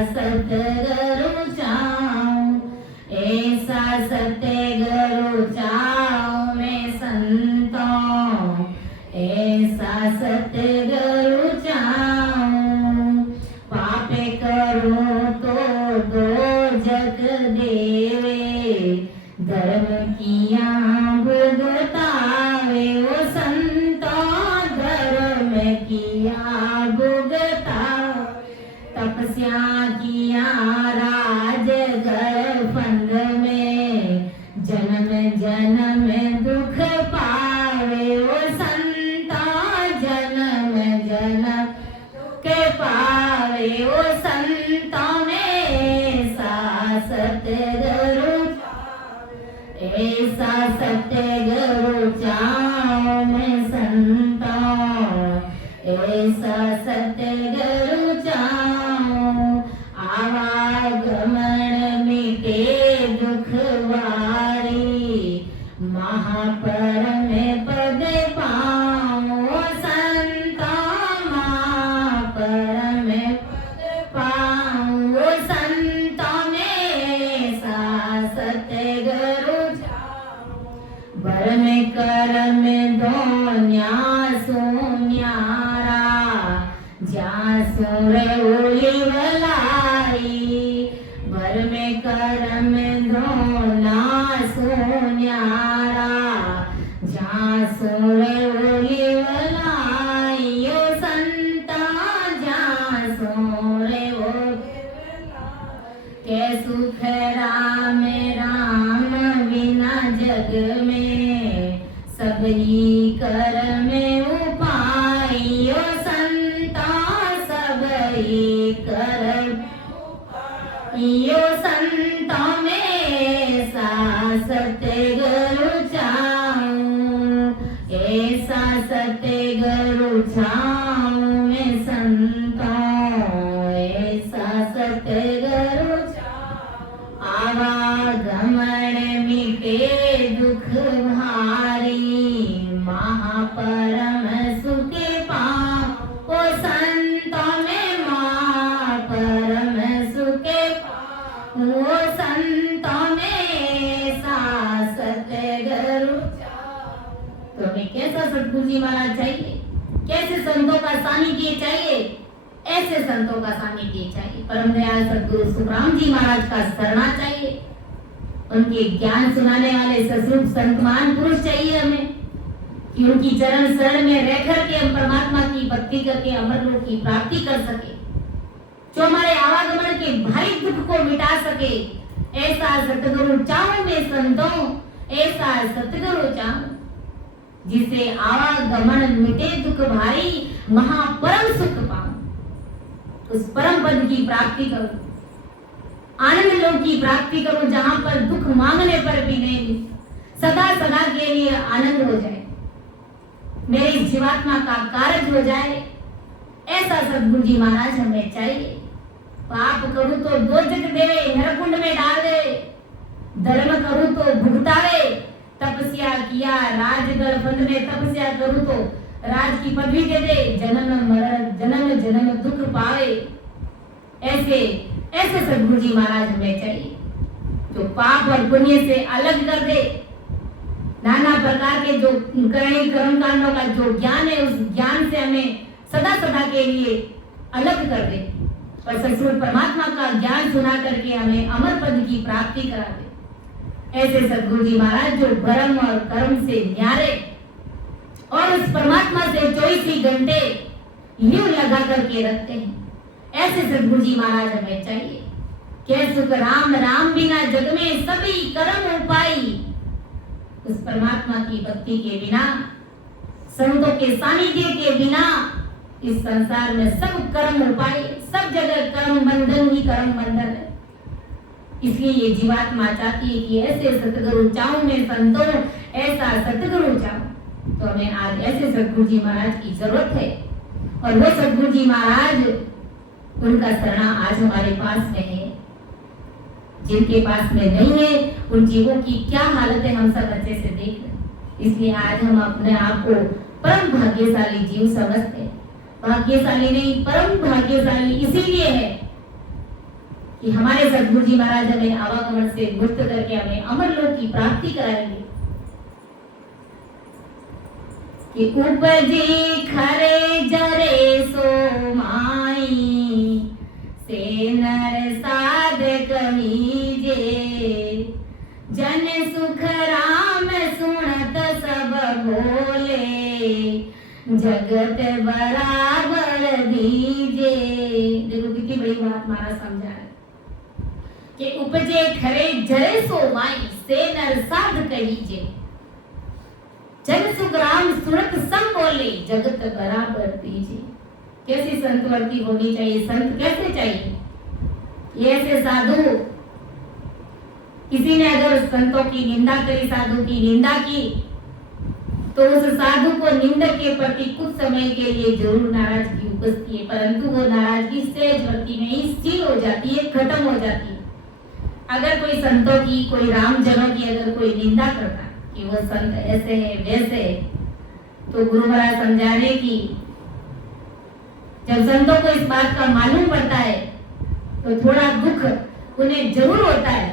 सतगुरु जाओ, ऐसा सतगुरु जाओ में संतों, ऐसा सतगुरु जाओ। पापे करो तो दो जग देवे, धर्म किया भुगतावे वो संतों, धर्म किया भुगतावे। तपस्या किया राज घर फंद में, जन्म जन्म दुख पावे वो संतों, जन्म जन्म के पावे वो संतों में। ऐसा सतगुरु, ऐसा सतगुरु जाओ में संतों, ऐसा सतगुरु जाओ। आवागमन मिटे दुख वारी, महापरम पद पाओ संतों, महापरम पद पाओ संतों में। ऐसा सतगुरु बरम करम दो न्यासो न्यारा, जासुर उली वलाई। बरम करम दो नासो न्यारा, जासुर उली वलाई। यो संता जासुर के सुख राम राम बिना जग में, सबही कर में उपाय। यो संता सबही कर, यो संतों में ऐसा सतगुरु जाऊं, ऐसा सतगुरु जाऊं में संतों, ऐसा सतगुरु आवागमन मिटे दुख भारी, महापरम सुख पाओ ओ संतों में, महापरम सुख वो संतों में। ऐसा सतगुरु तो हमें कैसा सतगुरु जी महाराज चाहिए, कैसे संतों का सानिध्य चाहिए, ऐसे संतों का सानिध्य चाहिए। परम दयाल सतगुरु सुखराम जी महाराज का शरणा चाहिए, उनके ज्ञान सुनाने वाले ससुर संतमान पुरुष चाहिए हमें, कि उनकी चरण शरण में रह कर के हम परमात्मा की भक्ति करके अमर लोक की प्राप्ति कर सके। जो हमारे आवागमन के भारी दुख को मिटा सके। ऐसा सतगुरु चाहूं मैं संतों, ऐसा सतगुरु चाहूं जिसे आवागमन मिटे दुख भारी, महापरम सुख पाऊं। उस परम पद की प्राप्ति करूं, आनंद लोक की प्राप्ति करूं, जहां पर दुख मांगने पर भी नहीं, सदा सदा के लिए आनंद हो जाए, मेरी जीवात्मा का कार्य हो जाए। ऐसा सद्गुरु जी महाराज हमें चाहिए। पाप करूं तो दोजख देवे, नरकुंड में डाल दे, धर्म करूं तो भुगतावे, तपस्या किया राजगढ़ फंद में, तपस्या करूं तो राज की पदवी दे दे, जन्म मरण जन्म जन्म दुख पावे। ऐसे ऐसे सद्गुरु जी महाराज हमें चाहिए, जो पाप और पुण्य से अलग कर दे, नाना प्रकार के जो करणी कर्म कांडों का जो ज्ञान है, उस ज्ञान से हमें सदा सदा के लिए अलग कर दे, और सचमुच परमात्मा का ज्ञान सुना करके हमें अमर पद की प्राप्ति करा दे। ऐसे सद्गुरु जी महाराज जो भरम और कर्म से न्यारे और उस परमात्मा से 24 घंटे यूं लगा करके रखते हैं, ऐसे सद्गुरु जी महाराज हमें चाहिए। क्या सुख राम राम बिना जग में सभी कर्म उपाई। उस परमात्मा की भक्ति के बिना, संतों के सानिध्य के बिना इस संसार में सब कर्म उपाय, सब जगह कर्म बंधन ही कर्म बंधन है। इसलिए ये जीवात्मा चाहती है कि ऐसे सतगुरु चाहूं मैं संतों, ऐसा सतगुरु चाहूं। तो हमें आज ऐसे सतगुरु जी महाराज की जरूरत है, और वो सतगुरु जी महाराज, उनका शरणा आज हमारे पास में है। जिनके पास में नहीं है, उन जीवों की क्या हालत है हम सब अच्छे से देख रहे। इसलिए आज हम अपने आप को परम भाग्यशाली जीव समझते हैं। भाग्यशाली नहीं, परम भाग्यशाली इसीलिए है कि हमारे सद्गुरु जी महाराज हमें आवागमन से मुक्त करके हमें अमर लोक की प्राप्ति कराएंगे। कि उपजी खरे जरे सो माई, से नर साध कहीजे, जन सुख राम सुनत सब बोले, जगत बराबर दीजे। देखो कितनी बड़ी बात महाराज समझा है कि उपजे खरे जरे सो माई, से नर साध कहीजे, जन सुख राम सुनत सब बोले, जगत बराबर दीजे। कैसी संतवर्ती होनी चाहिए, संत कैसे चाहिए? ये ऐसे साधु, किसी ने अगर संतों की निंदा करी, साधु की निंदा की, तो उस साधु को निंदक के प्रति कुछ समय के लिए जरूर नाराजगी उपजती है, परंतु वो नाराजगी सहजवती में ही स्थिर हो जाती है, खत्म हो जाती है। अगर कोई संतों की, कोई राम जनों की अगर कोई निंदा करता कि वो संत ऐसे है वैसे है, तो गुरु महाराज समझा रहे कि जब संतों को इस बात का मालूम पड़ता है तो थोड़ा दुख उन्हें जरूर होता है,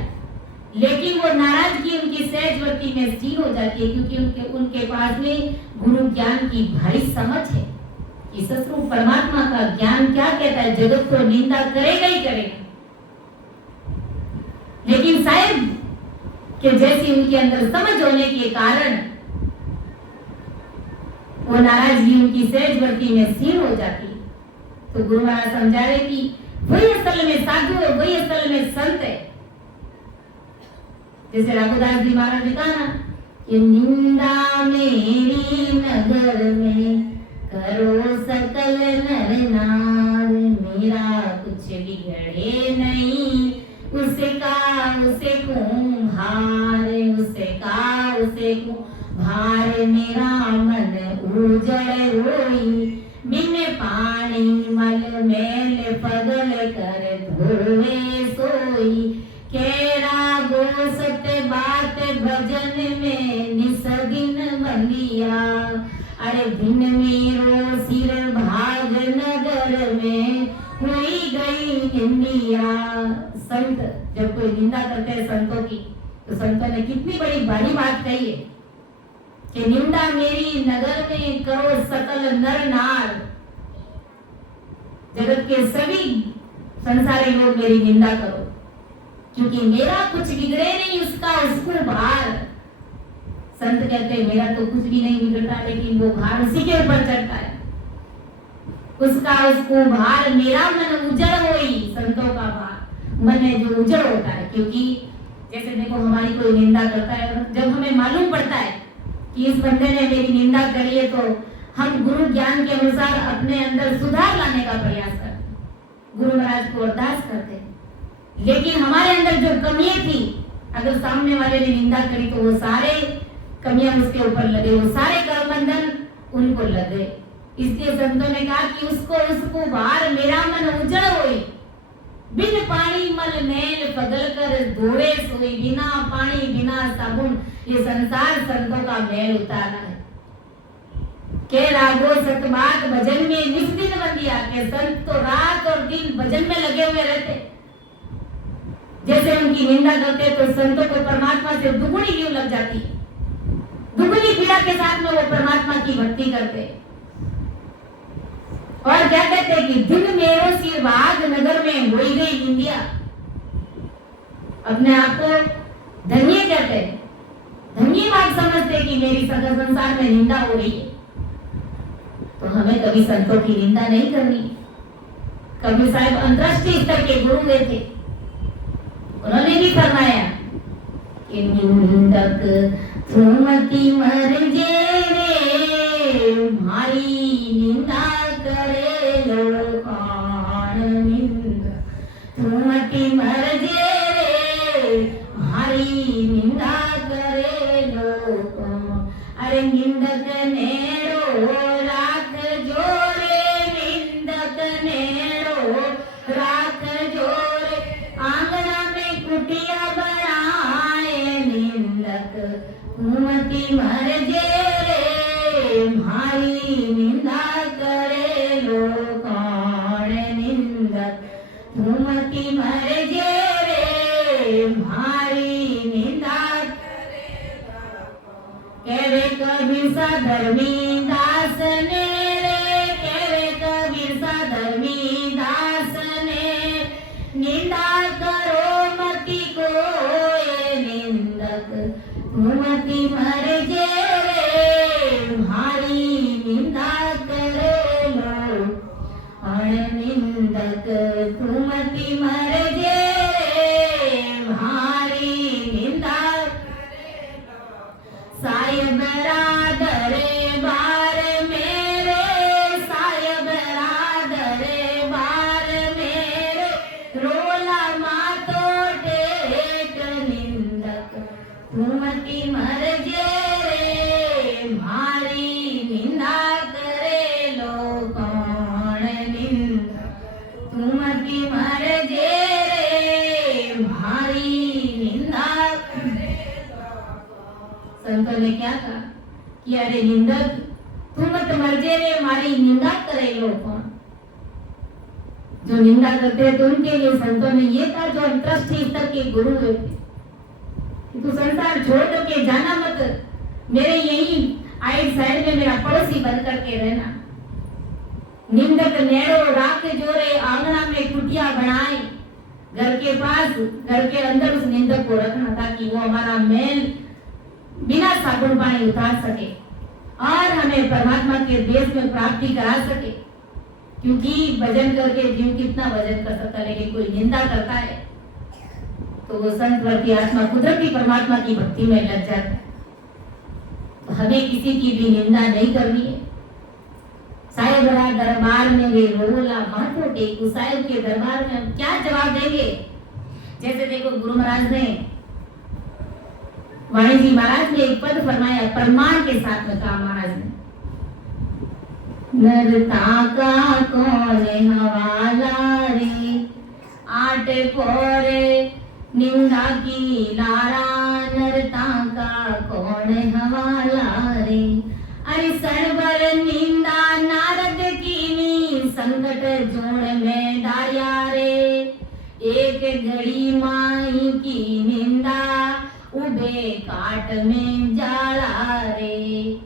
लेकिन वो नाराजगी उनकी सहजवती में स्थिर हो जाती है, क्योंकि उनके पास में गुरु ज्ञान की भारी समझ है कि ससुर परमात्मा का ज्ञान क्या कहता है, जगत को निंदा करेगा ही करेगा। लेकिन शायद कि जैसी उनके अंदर समझ होने के कारण वो नाराजगी उनकी सहजवती में स्थिर हो जाती है। तो गुरु महाराज समझा रहे कि वही असल में साधु है, वही असल में संत है। जैसे रघुदास जी महाराज ने कहा ना कि निंदा मेरी नगर में करो सकल नर नार, मेरा कुछ बिगड़े नहीं, उसे कुम्हार, उसे कुम्हार, मेरा मन उजड़ रोई, बिन पानी मल मेल पगल कर धोवे सोई, केरा गोसत बात भजन में निसदिन बलिया, अरे दिन मेरो सिर भाग नगर में हुई गई निंदिया। संत जब कोई निंदा करते हैं संतों की, तो संतों ने कितनी बड़ी बात कही है कि निंदा मेरी नगर में करो सकल नर नार, जगत के सभी संसारी लोग मेरी निंदा करो, क्योंकि मेरा कुछ बिगड़े नहीं, उसको भार। संत कहते हैं मेरा तो कुछ भी नहीं बिगड़ता, लेकिन वो भार उसी के ऊपर चढ़ता है, उसका उसको भार मेरा मन उजड़ होई। संतों का भार मन है जो उजड़ होता है, क्योंकि जैसे देखो हमारी कोई निंदा करता है, जब हमें मालूम पड़ता है कि इस बंदे ने मेरी निंदा करी है, तो हम गुरु ज्ञान के अनुसार अपने अंदर सुधार लाने का प्रयास करते हैं, गुरु महाराज को अरदास करते हैं। लेकिन हमारे अंदर जो कमियां थी, अगर सामने वाले ने निंदा करी तो वो सारे कमियां उसके ऊपर लगे, वो सारे कर्म बंधन उनको लगे। इसलिए संतों ने कहा कि उसको भार मेरा मन उजड़ होई, बिन पानी मल मैल पगल कर धोवे सोई। बिना पानी बिना साबुन ये संसार संतों का मैल उतारना है। के रागो सतबात भजन में निस्दिन बंदिया, के संत तो रात और दिन भजन में लगे हुए रहते। जैसे उनकी निंदा करते तो संतों को परमात्मा से दुगुनी यूं लग जाती है, दुगुनी पीड़ा के साथ में वो परमात्मा की भक्ति करते। और क्या कहते हैं कि दिन मेरो सिर भाग नगर में हो गई निंदिया। अपने आप को धन्य कहते हैं, धन्य बात समझते कि मेरी सगा संसार में निंदा हो रही है। तो हमें कभी संतों की निंदा नहीं करनी। कबीर साहब अंतरराष्ट्रीय स्तर के गुरु हुए थे, उन्होंने भी फरमाया कि निंदक सुमति मर जे रे, भारी निंदा करे लोकान। निंदा सुमति मर जे रे, भारी निंदा करे लोकान। अरे निंदक नेड़ो राख जोरे, निंदक नेड़ो राख जोरे, आंगना में कुटिया बनाए। निंदक सुमति मर जे रे, भारी निंदा करे लोकान। निंदक सुमति मर जे रे, भारी निंदा करे लोकान। कहवे कबीर सा धर्मी दास ने रे, कहवे कबीर सा धर्मी दास ने, निंदा करो मति कोय। निंदक सुमति मर जे रे, भारी निंदा करे लोकान। निंदक सुमति मर जे रे, भारी निंदा करे लोकान। साहेब राधरे बार मेरे, साहेब राधरे बार मेरे, रोला मातो टेक। निंदक सुमति मर जे रे, भारी निंदा करे लोकान। निंदक सुमति मर जे रे, भारी निंदा करे लोकान। संतों ने क्या कहा कि अरे निंदक तू मत मर जे रे, हमारी निंदा करे लोकान। जो निंदा करते हैं तो उनके लिए संतों ने ये कहा, जो अंतरराष्ट्रीय स्तर के गुरु हुए थे, तू संसार छोड़ करके जाना मत, मेरे यही आइट साइड में मेरा पड़ोसी बन करके रहना। निंदक नेड़ो राख जोरे, आंगना में कुटिया बनाए। घर के पास, घर के अंदर उस निंदक को रखना ताकि वो हमारा मैल बिना साबुन पानी उतार सके और हमें परमात्मा के देश में प्राप्ति करा सके। क्योंकि भजन करके जीव कितना भजन कर सकता है, लेकिन कोई निंदा करता है तो वो संत की आत्मा कुदरती परमात्मा की भक्ति में लग जाता है। तो हमें किसी की भी निंदा नहीं करनी है। साहेब बड़ा दरबार में वे रोला माथो टेकू, साहेब के दरबार में हम क्या जवाब देंगे। जैसे देखो गुरु महाराज ने, वाणी जी महाराज ने एक पद फरमाया, प्रमाण के साथ में कहा महाराज ने, नरता का कौन हवाला रे, आट पोरे निंदा की लारा, नरता का कौन हवाला रे। अरे सरबर निंदा नारद कीनी, संकट जोड़ में डाया रे। एक घड़ी माई की निंदा, उबे काट में जाला रे।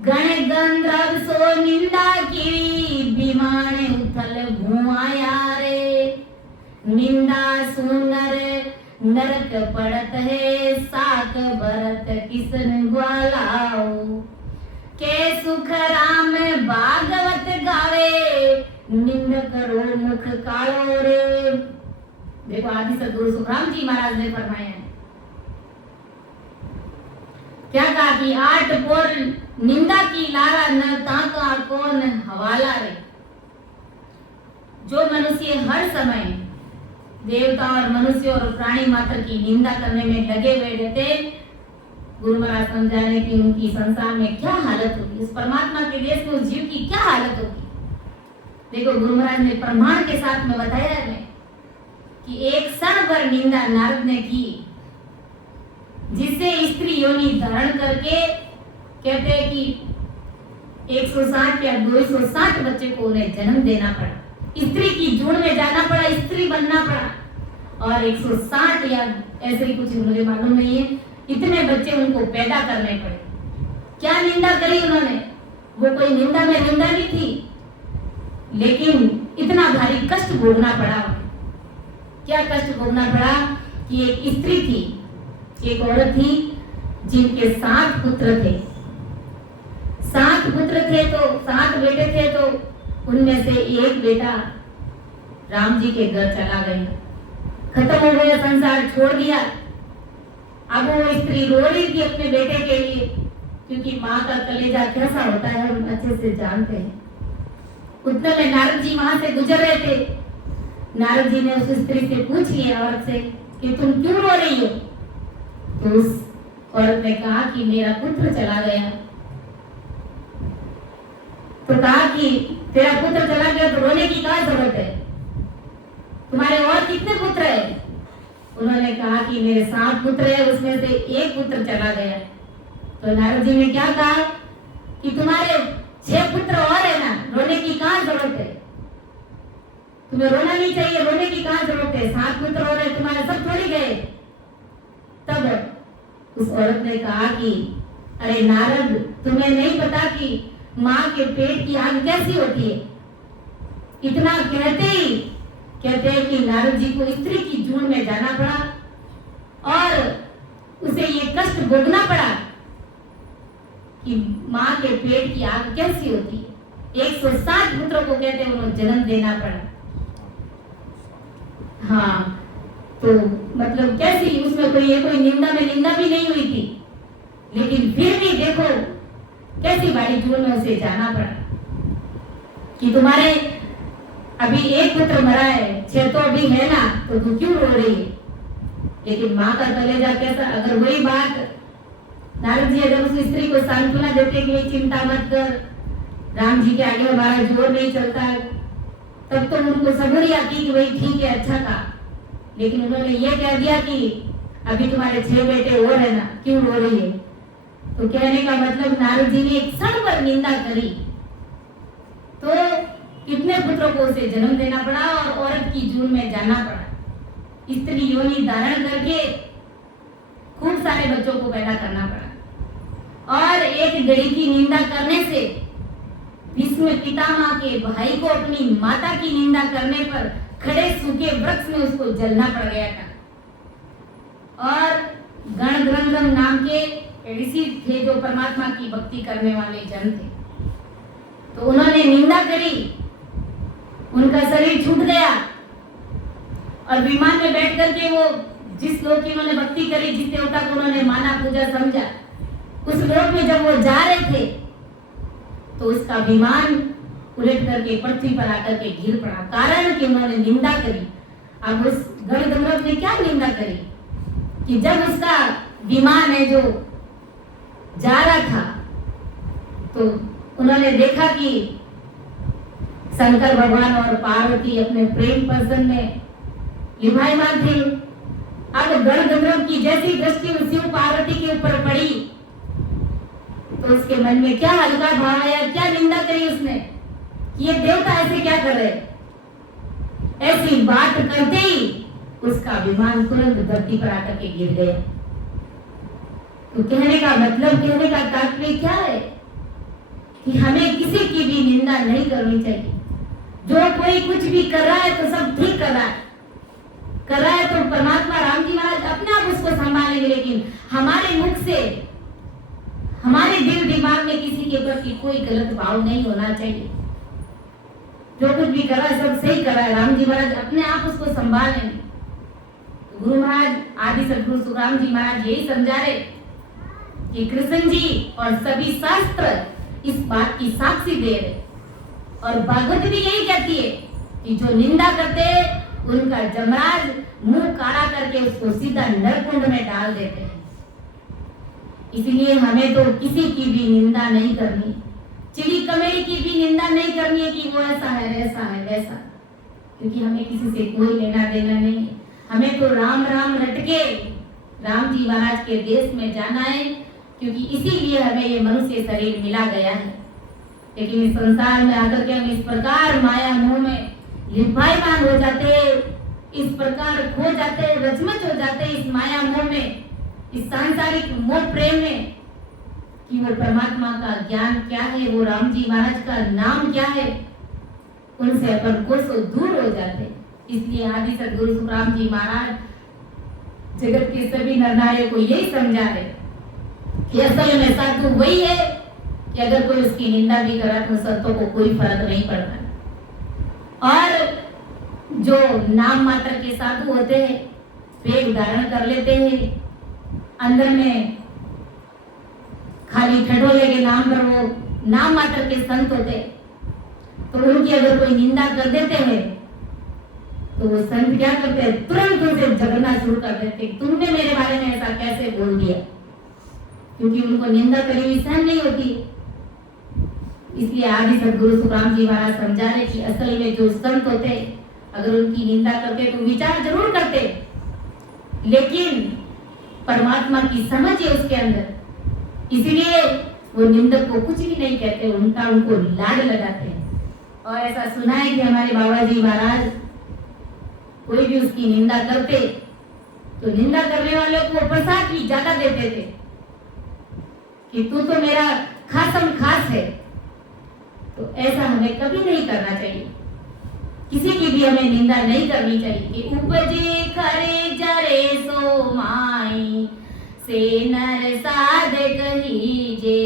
गण गंधर्व सो निंदा की, विमान उथल घुमाया रे। निंदा सुनर नरक पड़त है, साक भरत किसन ग्वालाओ। के सुख राम भागवत गावे, निंद करो मुख कालो रे। देखो आदि सदगुरु सुखराम जी महाराज ने फरमाया है, क्या कहा कि आठ पोर निंदा की लारा न ताका कौन हवाला रे। जो मनुष्य हर समय देवता और मनुष्य और प्राणी मात्र की निंदा करने में लगे हुए रहते, गुरु महाराज समझा रहे कि उनकी संसार में क्या हालत होगी, उस परमात्मा के देश में उस जीव की क्या हालत होगी। देखो गुरु महाराज ने प्रमाण के साथ में बताया है कि एक क्षण भर निंदा नारद ने की, जिससे स्त्री योनि धारण करके कहते हैं कि 160 या 260 बच्चे को उन्हें जन्म देना पड़ा, स्त्री की जून में जाना पड़ा, स्त्री बनना पड़ा, और 160 या ऐसे ही कुछ मुझे मालूम नहीं है, इतने बच्चे उनको पैदा करने पड़े। क्या निंदा करी उन्होंने, वो कोई निंदा में निंदा नहीं थी, लेकिन इतना भारी कष्ट भोगना पड़ा। क्या कष्ट भोगना पड़ा कि एक स्त्री थी, एक औरत थी, जिनके 7 पुत्र थे। 7 पुत्र थे तो 7 बेटे थे, तो उनमें से एक बेटा राम जी के घर चला गया, खत्म हो गया, संसार छोड़ दिया। अब वो स्त्री रो रही थी अपने बेटे के लिए, क्योंकि माँ का कलेजा कैसा होता है हम अच्छे से जानते हैं। उतने में नारद जी वहां से गुजर रहे थे। नारद जी ने उस स्त्री से पूछ लिया, औरत से, कि तुम क्यों रो रही हो। तो उस औरत ने कहा कि मेरा पुत्र चला गया। तो कहा कि तेरा पुत्र चला गया तो रोने की क्या जरूरत है, तुम्हारे और कितने पुत्र है। उन्होंने कहा कि मेरे 7 पुत्र है, उसमें से एक पुत्र चला गया। तो नारद जी ने क्या कहा कि तुम्हारे 6 पुत्र और है ना, रोने की क्या जरूरत है, तुम्हें रोना नहीं चाहिए, रोने की क्या जरूरत है, 7 पुत्र और है तुम्हारे, सब थोड़ी गए। तब उस औरत ने कहा कि अरे नारद, तुम्हें नहीं पता कि माँ के पेट की आग कैसी होती है। इतना कहते हैं कि नारद जी को स्त्री की जून में जाना पड़ा और उसे ये कष्ट भोगना पड़ा कि माँ के पेट की आग कैसी होती है। 160 पुत्रों को कहते हैं उन्हें जन्म देना पड़ा। हाँ, तो मतलब कैसी, उसमें कोई निंदा में निंदा भी नहीं हुई थी, लेकिन फिर भी देखो कैसी भारी जून में उसे जाना पड़ा कि तुम्हारे अभी एक पुत्र मरा है, 6 तो अभी है ना, तो तू क्यों रो रही है। लेकिन माँ का कलेजा कैसा। अगर वही बात नारद जी अगर उस स्त्री को सांत्वना देते कि चिंता मत कर, राम जी के आगे हमारा जोर नहीं चलता, तब तो उनको सबूरी आती कि वही ठीक है, अच्छा था। लेकिन उन्होंने ये कह दिया कि अभी तुम्हारे 6 बेटे और है ना, क्यों रो रही है। तो कहने का मतलब नारद जी ने एक क्षण पर निंदा करी तो कितने पुत्रों को उसे जन्म देना पड़ा और औरत की जून में जाना पड़ा, स्त्री योनि धारण करके खूब सारे बच्चों को पैदा करना पड़ा। और एक घड़ी की निंदा करने से भीष्म पितामह के भाई को अपनी माता की निंदा करने पर खड़े सूखे वृक्ष में उसको जलना पड़ गया था। और गणधर्म नाम के ऋषि थे जो परमात्मा की भक्ति करने वाले जन थे, तो उन्होंने निंदा करी, उनका शरीर छूट गया और विमान में बैठ करके वो जिस लोक की उन्होंने भक्ति करी, जिस देवता को उन्होंने माना पूजा समझा, उस लोक में जब वो जा रहे थे तो उसका विमान उलट करके पृथ्वी पर आकर के गिर पड़ा, कारण कि उन्होंने निंदा करी। अब उस गणधर्म ने क्या निंदा करी कि जब उसका विमान है जो जा रहा था तो उन्होंने देखा कि शंकर भगवान और पार्वती अपने प्रेम प्रसन्न में लिभायमान थे। अब गणधर्म की जैसी दृष्टि शिव पार्वती के ऊपर पड़ी तो उसके मन में क्या हल्का भाव आया, क्या निंदा करी उसने, ये देवता ऐसे क्या कर रहे। ऐसी बात करते ही उसका विमान तुरंत धरती पर आकर के गिर गया। तो कहने का मतलब, कहने का तात्पर्य क्या है कि हमें किसी की भी निंदा नहीं करनी चाहिए। जो कोई कुछ भी कर रहा है तो सब ठीक कर रहा है तो परमात्मा राम जी महाराज अपने आप उसको संभालेंगे, लेकिन हमारे मुख से, हमारे हमारे दिल दिमाग में किसी के प्रति कोई गलत भाव नहीं होना चाहिए। जो कुछ भी करा सब सही करा। राम जी महाराज अपने आप उसको संभाल लेंगे। गुरु महाराज आदि सदगुरु सुखराम जी महाराज यही समझा रहे कि कृष्ण जी और सभी शास्त्र इस बात की साक्षी दे रहे। और भागवत भी यही कहती है कि जो निंदा करते उनका जमराज मुंह काला करके उसको सीधा नरकुंड में डाल देते हैं। इसलिए हमें तो किसी की भी निंदा नहीं करनी, चिड़ी कमेड़ी की भी निंदा नहीं करनी है कि वो ऐसा है ऐसा है वैसा, क्योंकि हमें किसी से कोई लेना देना नहीं है। हमें तो राम राम रटके राम जी महाराज के देश में जाना है, क्योंकि इसीलिए हमें ये मनुष्य शरीर मिला गया है। लेकिन इस संसार में आकर के हम इस प्रकार माया मोह में लिप्पायमान हो जाते, इस प्रकार खो जाते, रचमच हो जाते इस माया मोह में, इस सांसारिक मोह प्रेम में, कि वो परमात्मा का ज्ञान क्या है, वो राम जी महाराज का नाम क्या है, उनसे अपन कोसों दूर हो जाते। इसलिए आदि सदगुरु सुखराम जी महाराज जगत के सभी नर नारियों को यही समझा रहे कि असल में साधु वही है कि अगर कोई उसकी निंदा भी करा तो संतों को कोई फर्क नहीं पड़ता। और जो नाम मात्र के साधु होते हैं वे उदाहरण कर लेते हैं, अंदर में खाली ठडोले के नाम पर वो नाम मात्र के संत होते, तो उनकी अगर कोई निंदा कर देते हैं तो वो संत क्या करते हैं, तुरंत उनसे झगड़ना शुरू कर देते, तुमने मेरे बारे में ऐसा कैसे बोल दिया, क्योंकि उनको निंदा करी हुई सहन नहीं होती। इसलिए आदि सदगुरु सुखराम जी महाराज समझा रहे कि असल में जो संत होते अगर उनकी निंदा करते तो विचार जरूर करते, लेकिन परमात्मा की समझ है उसके अंदर, इसलिए वो निंदक को कुछ भी नहीं कहते, उनका उनको लाड लगाते हैं। और ऐसा सुना है कि हमारे बाबा जी महाराज कोई भी उसकी निंदा करते तो निंदा करने वाले को प्रसाद भी ज्यादा देते थे कि तू तो मेरा खासम खास है। तो ऐसा हमें कभी नहीं करना चाहिए, किसी की भी हमें निंदा नहीं करनी चाहिए कि उपजे खरे जरे सो माई से नर साध कहीजे,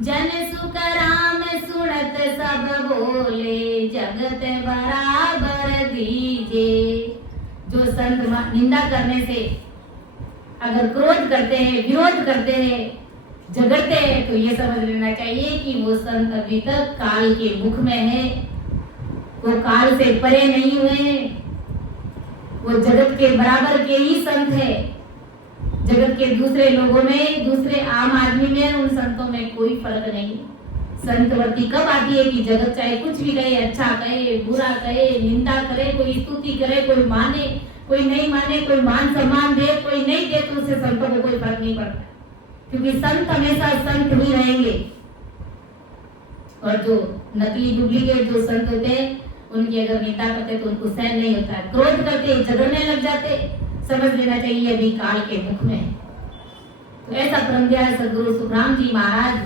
जन सुख राम सुनत सब बोले, जगत बराबर दीजे। जो संत निंदा करने से अगर क्रोध करते हैं, विरोध करते हैं, झगड़ते हैं, तो ये समझ लेना चाहिए कि वो संत अभी तक काल के मुख में है, वो काल से परे नहीं हुए, वो जगत के बराबर के ही संत है। जगत के दूसरे लोगों में, दूसरे आम आदमी में, उन संतों में कोई फर्क नहीं। संतवृत्ति कब आती है कि जगत चाहे कुछ भी कहे, अच्छा कहे, बुरा कहे, निंदा करे, कोई स्तुति करे, कोई माने, कोई नहीं माने, कोई मान सम्मान दे, कोई नहीं दे, तो उससे संतों को कोई फर्क नहीं पड़ता, क्योंकि संत हमेशा संत ही रहेंगे। और जो नकली डुप्लीकेट जो संत होते हैं उनकी अगर निंदा करते तो उनको सहन नहीं होता, क्रोध करते, झगड़ने लग जाते, समझ लेना चाहिए अभी काल के मुख में। तो ऐसा परम दयाल सदगुरु सुखराम जी महाराज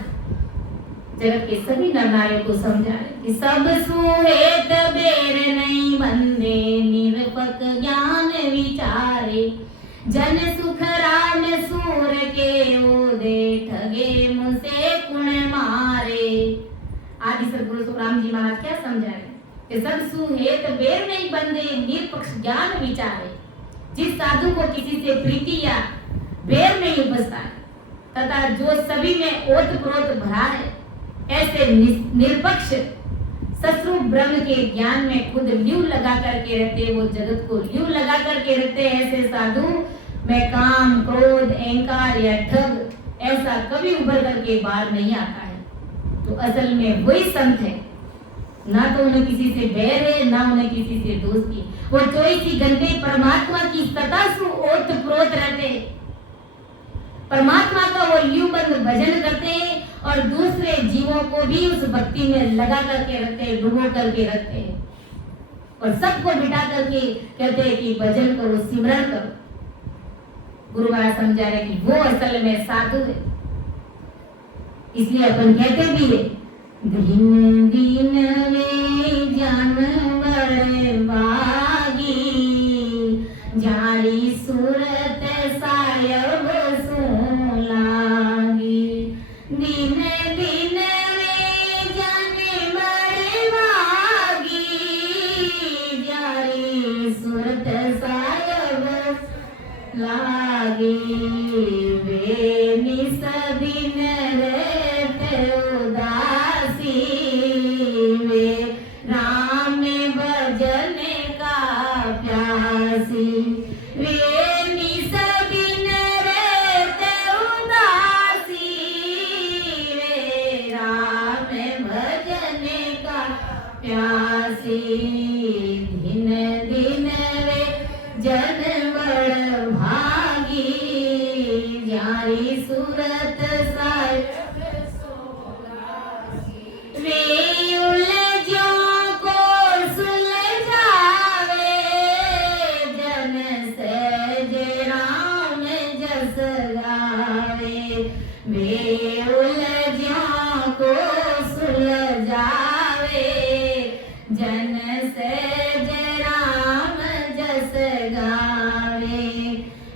जगत के सभी नर नारियों को समझा रहे कि सब सुहेत बेर नहीं बंदे, निरपक ज्ञान विचारे, जन सुख राम सूर के ओदे, ठगे मुझसे कुण मारे। आदि सदगुरु सुखराम जी महाराज क्या समझा रहे कि सब सुहेत बेर नहीं बंदे, निरपक्ष ज्ञान विचारे। जिस साधु को किसी से प्रीति या बेर नहीं उपजता है तथा जो सभी में ओत प्रोत भरा है, ऐसे निरपक्ष शत्रु ब्रह्म के ज्ञान में खुद ल्यू लगा करके रहते, वो जगत को ल्यू लगा करके रहते, ऐसे साधु में काम, क्रोध, अहंकार या ठग ऐसा कभी उभर करके बाहर नहीं आता है। तो असल में वही संत है, ना तो उन्हें किसी से बैर है, ना उन्हें किसी से दोस्ती। वो 24 घंटे परमात्मा की सदा सु ओत प्रोत रहते हैं, परमात्मा का वो ल्यूबंद भजन करते हैं और दूसरे जीवों को भी उस भक्ति में लगा करके रखते हैं, डुबो करके रखते हैं, और सबको बिठा करके कहते हैं कि भजन करो, सिमरन करो। गुरु महाराज समझा रहे कि वो असल में साधु है। इसलिए अपन कहते भी है, दिन दिन वे जानवर बागी, जारी सूरत सायब सो लागी। दिन वे निस दिन रहते उदासी, वे राम भजन का प्यासी, वे निस दिन रहते उदासी, वे राम भजन का प्यासी, दिन दिन वे जन बड़ भागी, जारी सूरत साहिब वे उलझों को सुलझावे, जन सहज राम जस गावे, वे उलझों को सुलझावे, जन सहज राम जस गावे,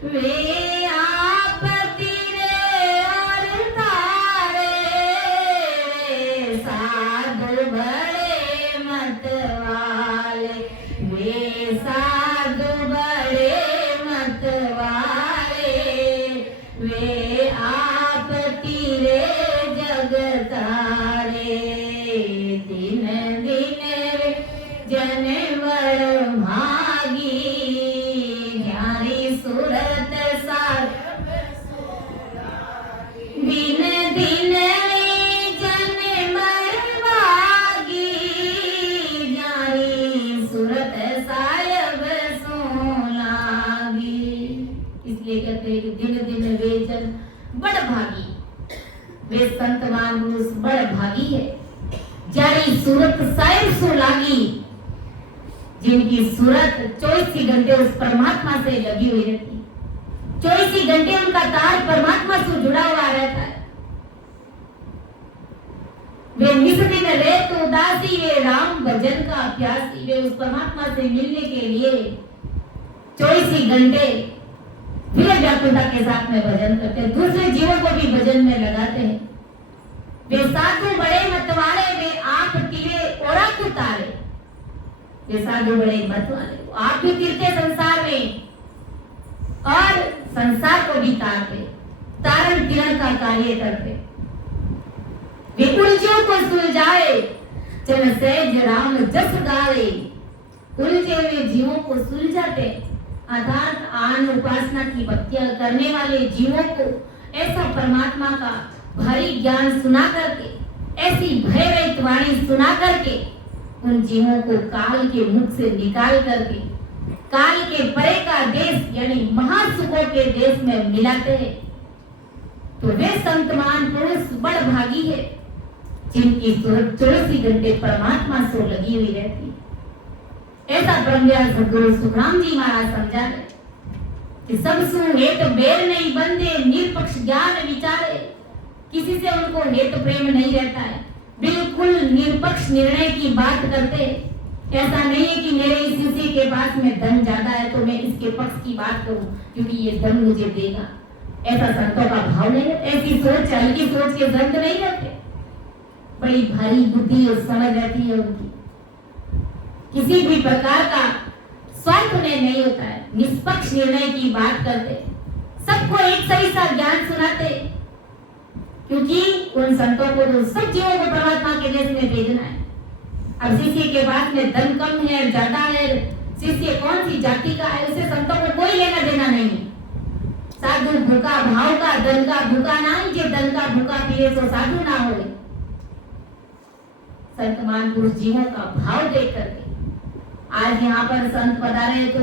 वे आप तिरे और तारे, वे साधु बड़े मत वाले, वे साधु बड़े मत वाले, वे आप तिरे जग तारे, दिन दिन वे जन बड़ भागी, न्यारी सूरत सार दिन दिन वे जन बड़ भागी, न्यारी सूरत साहिब सोलागी। इसलिए कहते हैं कि दिन दिन वे जन बड़ भागी, वे संत महापुरुष बड़ भागी है, जारी सूरत साहिब सोलागी, जिनकी सूरत 24 घंटे उस परमात्मा से लगी हुई रहती, 24 घंटे उनका तार परमात्मा से जुड़ा हुआ रहता है। वे निस दिन रहत उदासी, वे राम भजन का अभ्यासी, वे उस परमात्मा से मिलने के लिए 24 घंटे फिर व्याकुलता के साथ में भजन करते हैं, दूसरे जीवों को भी भजन में लगाते हैं। वे साधु बड़े मतवाले, वे आप तिरे ओरा को तारे, वे साधु बड़े मत वाले, आप भी तिरते संसार में और संसार को भी तारते, तारण किरण का कार्य करते, वे उलझों को सुलझाए, जन सहज राम जस गावे, उलझे हुए जीवों को सुलझाते, अर्थात आन उपासना की भक्तियां करने वाले जीवों को ऐसा परमात्मा का भारी ज्ञान सुना करके, ऐसी भयरहित वाणी सुना करके उन जीवों को काल के मुख से निकाल करके काल के परे का देश यानी महासुखों के देश में मिलाते हैं। तो वे संतमान पुरुष बड़ भागी है, जिनकी सूरत 24 घंटे परमात्मा से लगी हुई रहती। ऐसा ब्रह्मज्ञान सद्गुरु सुखराम जी महाराज समझा है कि सब सु हेत बेर नहीं बंदे, निरपक्ष ज्ञान विचारे, किसी से उनको हेत प्रेम नहीं रहता है, बिल्कुल निरपक्ष निर्णय की बात करते। ऐसा नहीं है कि मेरे इस शिष्य के पास में धन ज्यादा है तो मैं इसके पक्ष की बात करूं क्योंकि ये धन मुझे देगा, ऐसा संतों का भाव नहीं है। ऐसी सोच, हल्की सोच के संत नहीं रहते, बड़ी भारी बुद्धि और समझ रहती है उनकी, किसी भी प्रकार का स्वार्थ उन्हें नहीं होता है, निष्पक्ष निर्णय की बात करते, सबको एक सही सा ज्ञान सुनाते, क्योंकि उन संतों को तो सब जीवों को परमात्मा के देश में भेजना है। अब शिष्य के पास में धन कम है ज्यादा है, शिष्य कौन सी जाति का है, उसे संतों को कोई लेना देना नहीं। साधु भूखा भाव का, धन का भूखा ना, जो धन का भूखा पिए तो साधु ना हो। संत महापुरुष जीवों का भाव देख करके आज यहाँ पर संत पधारे तो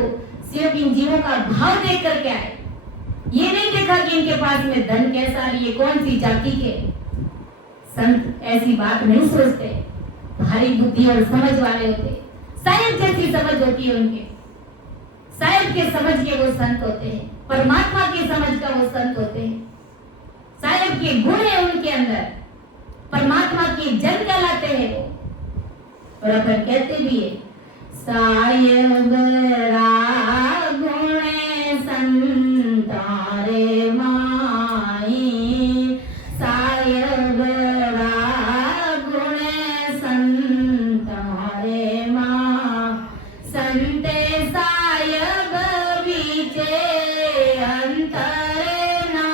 सिर्फ इन जीवों का भाव देख करके आए, ये नहीं देखा कि इनके पास में धन कैसा, ये कौन सी जाति के। संत ऐसी बात नहीं सोचते, भारी बुद्धि और समझ वाले होते, शायद जैसी समझ होती है उनके, शायद के समझ के वो संत होते हैं, परमात्मा की समझ का वो संत होते हैं, शायद के गुण है उनके अंदर, परमात्मा की जन कहलाते हैं वो। और अपन कहते भी है सायब गुण संतारे माई, सायब गुण संतारे माँ, संते सायब बीचे अंतरे ना,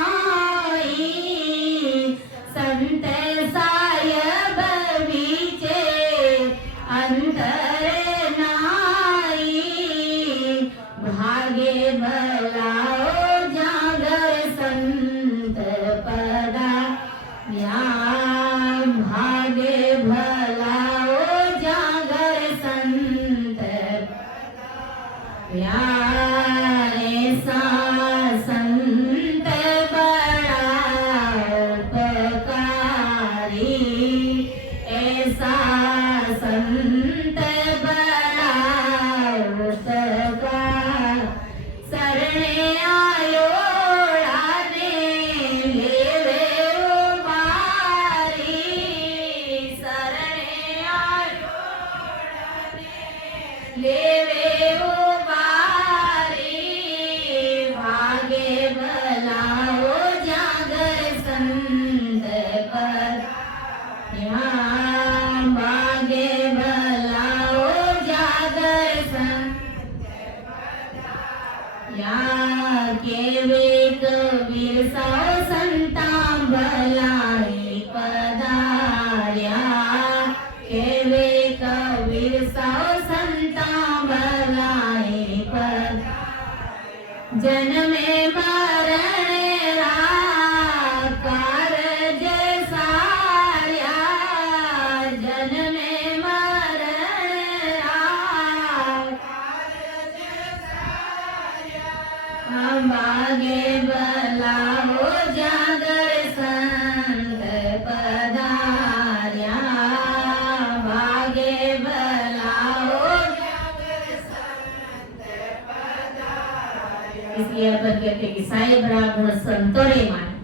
कहते कि साहेब रा गुण संतो रे माने।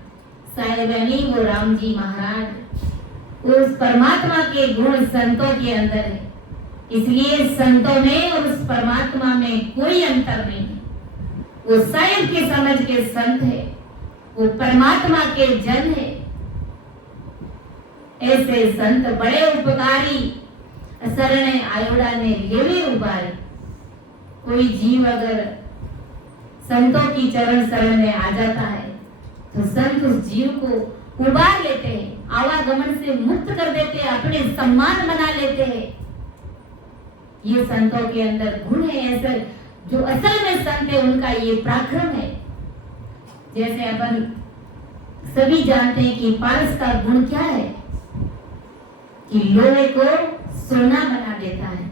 साहेब यानी वो राम जी महाराज, उस परमात्मा के गुण संतों के अंदर है, इसलिए संतों में और उस परमात्मा में कोई अंतर नहीं है। वो साहेब के समझ के संत है, वो परमात्मा के जन है। ऐसे संत बड़े उपकारी, शरण आयोड़ा ने लेवे उबारे। कोई जीव अगर संतों की चरण शरण में आ जाता है तो संत उस जीव को उबार लेते हैं, आवागमन से मुक्त कर देते हैं, अपने सम्मान बना लेते हैं। ये संतों के अंदर गुण है। ऐसा जो असल में संत है उनका ये पराक्रम है। जैसे अपन सभी जानते हैं कि पारस का गुण क्या है कि लोहे को सोना बना देता है।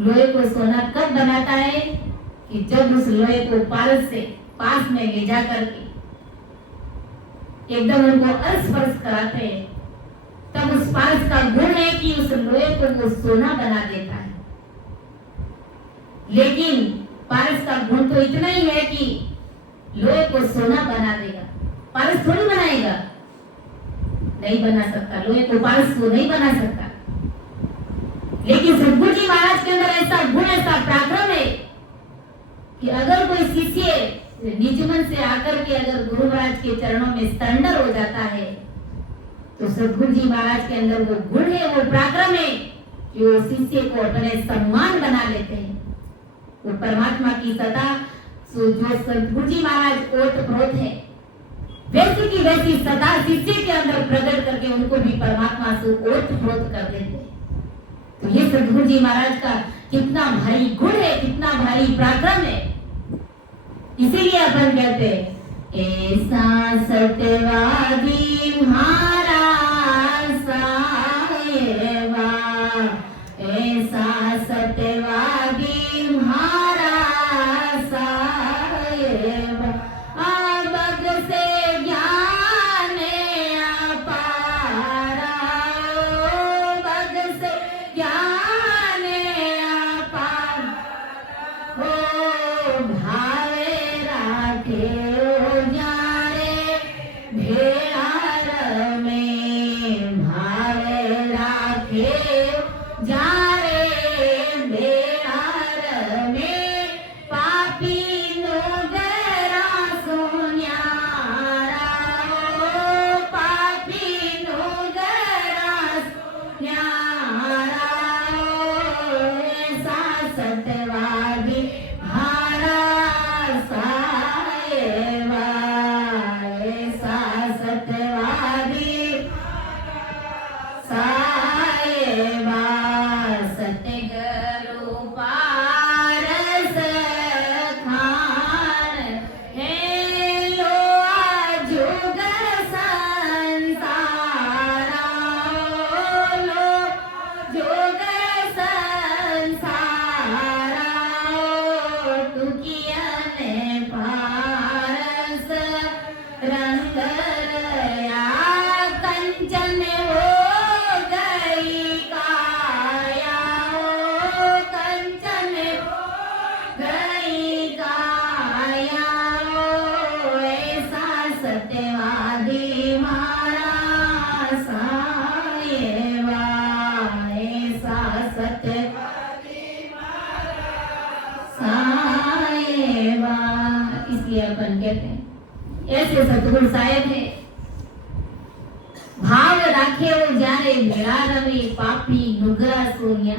लोहे को सोना कब बनाता है कि जब उस लोहे को पारस से पास में ले जा करके एकदम उनको स्पर्श कराते हैं, तब उस पारस का गुण है कि उस लोहे को वो सोना बना देता है। लेकिन पारस का गुण तो इतना ही है कि लोहे को सोना बना देगा, पारस थोड़ी बनाएगा, नहीं बना सकता। लोहे को पारस को नहीं बना सकता। लेकिन सद्गुरु जी महाराज के अंदर ऐसा गुण, ऐसा पराक्रम है कि अगर कोई शिष्य निज मन से आकर के अगर गुरु महाराज के चरणों में सरेंडर हो जाता है तो सद्गुरु जी महाराज के अंदर वो गुण है, वो पराक्रम है कि वो शिष्य को अपने सम्मान बना लेते हैं। वो परमात्मा की सत्ता जो सद्गुरु जी महाराज ओतप्रोत है, वैसी की वैसी सत्ता शिष्य के अंदर प्रकट करके उनको भी परमात्मा से ओतप्रोत कर देते हैं। तो ये सद्गुरु जी महाराज का कितना भारी गुण है, कितना भारी पराक्रम है। इसीलिए अपन कहते हैं ऐसा सत्यवादी महाराज साहेबा, ऐसा सत्यवादी महाराज साहेबा, बग से ज्ञान अपारा, बग से ज्ञान अपारा, ओ भावे राखे ओ जाने भेड़ार में, भावे राखे जाने भेड़ार में, पापी नुगरा सुन्यारा, ओ पापी नुगरा सुन्यारा, ऐसा सत्यवादी महाराज साहेबा, ऐसा सत्यवादी साहेबा, सत्य गुरु पारस खान है लो जुग संसारा, लो जुग संसारा, टुकियन पारस रंग रया, कंचन हो गई काया, ओ कंचन हो गई काया, ओ ऐसा सत्यवादी महाराज साहेबा, ऐसा सत्यवादी साहेबा। इसलिए अपन कहते हैं ऐसे सतगुरु साहेब है, भाव राखे वो जाने मेरा रवे, पापी नुगरा सोनिया,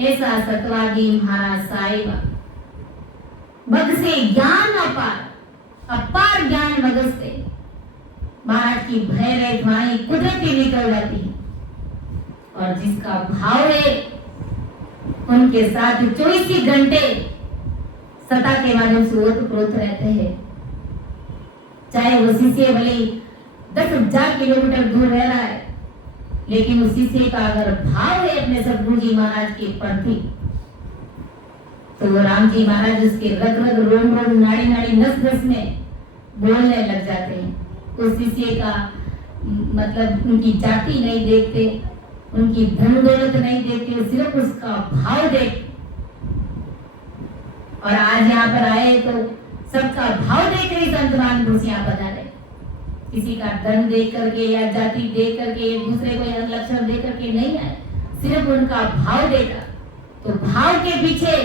ऐसा सतवादी महाराज साहिबा। मग से ज्ञान अपार, अपार ज्ञान मगज से महाराज की भय वाणी कुदरती निकल जाती है। और जिसका भाव है उनके साथ 24 घंटे सत्ता के माध्यम से ओतप्रोत रहते हैं। चाहे वो शिष्य भले 10,000 किलोमीटर दूर रह रहा है, लेकिन उस शिष्य का अगर भाव है अपने सद्गुरु जी महाराज के प्रति, तो वो राम जी महाराज उसके रग रग रोम रोम नाड़ी नाड़ी नस नस में बोलने लग जाते हैं। उस शिष्य का मतलब उनकी जाति नहीं देखते, उनकी धन दौलत नहीं देखते, सिर्फ उसका भाव देखते। और आज यहाँ पर आए तो सबका भाव देख कर संत महापुरुष यहाँ पधारे। किसी का धन देख करके या जाति देख करके एक दूसरे को या लक्षण देख करके नहीं आए, सिर्फ उनका भाव देखा। तो भाव के पीछे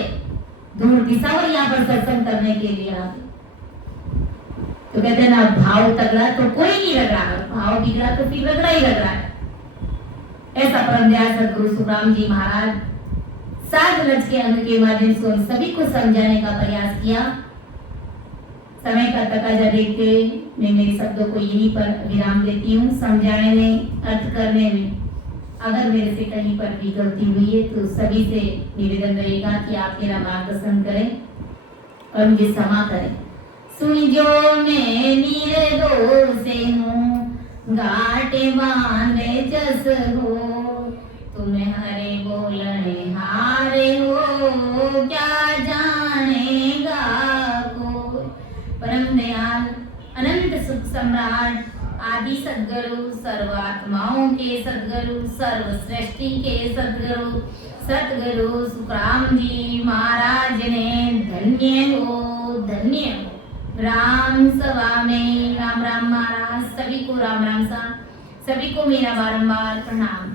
दूर दिशावर यहाँ पर सत्संग करने के लिए आ गए। तो कहते हैं ना, भाव तगड़ा तो कोई नहीं लग रहा, भाव बिगड़ा तो फिर रगड़ा ही लग रहा है। ऐसा परम दयाल सदगुरु सुखराम जी महाराज सात रज के अंग के माध्यम से उन सभी को समझाने का प्रयास किया। समय का तकाजा देखते मैं मेरे शब्दों को यहीं पर विराम देती हूँ। समझाने में, अर्थ करने में अगर मेरे से कहीं पर भी गलती हुई है तो सभी से निवेदन रहेगा कि आप मेरा मार्गदर्शन करें और मुझे क्षमा करें। सुनिजो मैं निर्दोष हूँ, घाटे बांधे जस हो, तुम हरे बोलने हारे हो, क्या जानेगा कोई। परम दयाल अनंत सुख सम्राट आदि सद्गुरु, सर्व आत्माओं के सद्गुरु, सर्व सृष्टि के सद्गुरु सतगुरु सुखराम जी महाराज ने धन्य हो, धन्य हो। राम सभा में राम राम महाराज, सभी को राम राम सा, सभी को मेरा बारंबार प्रणाम।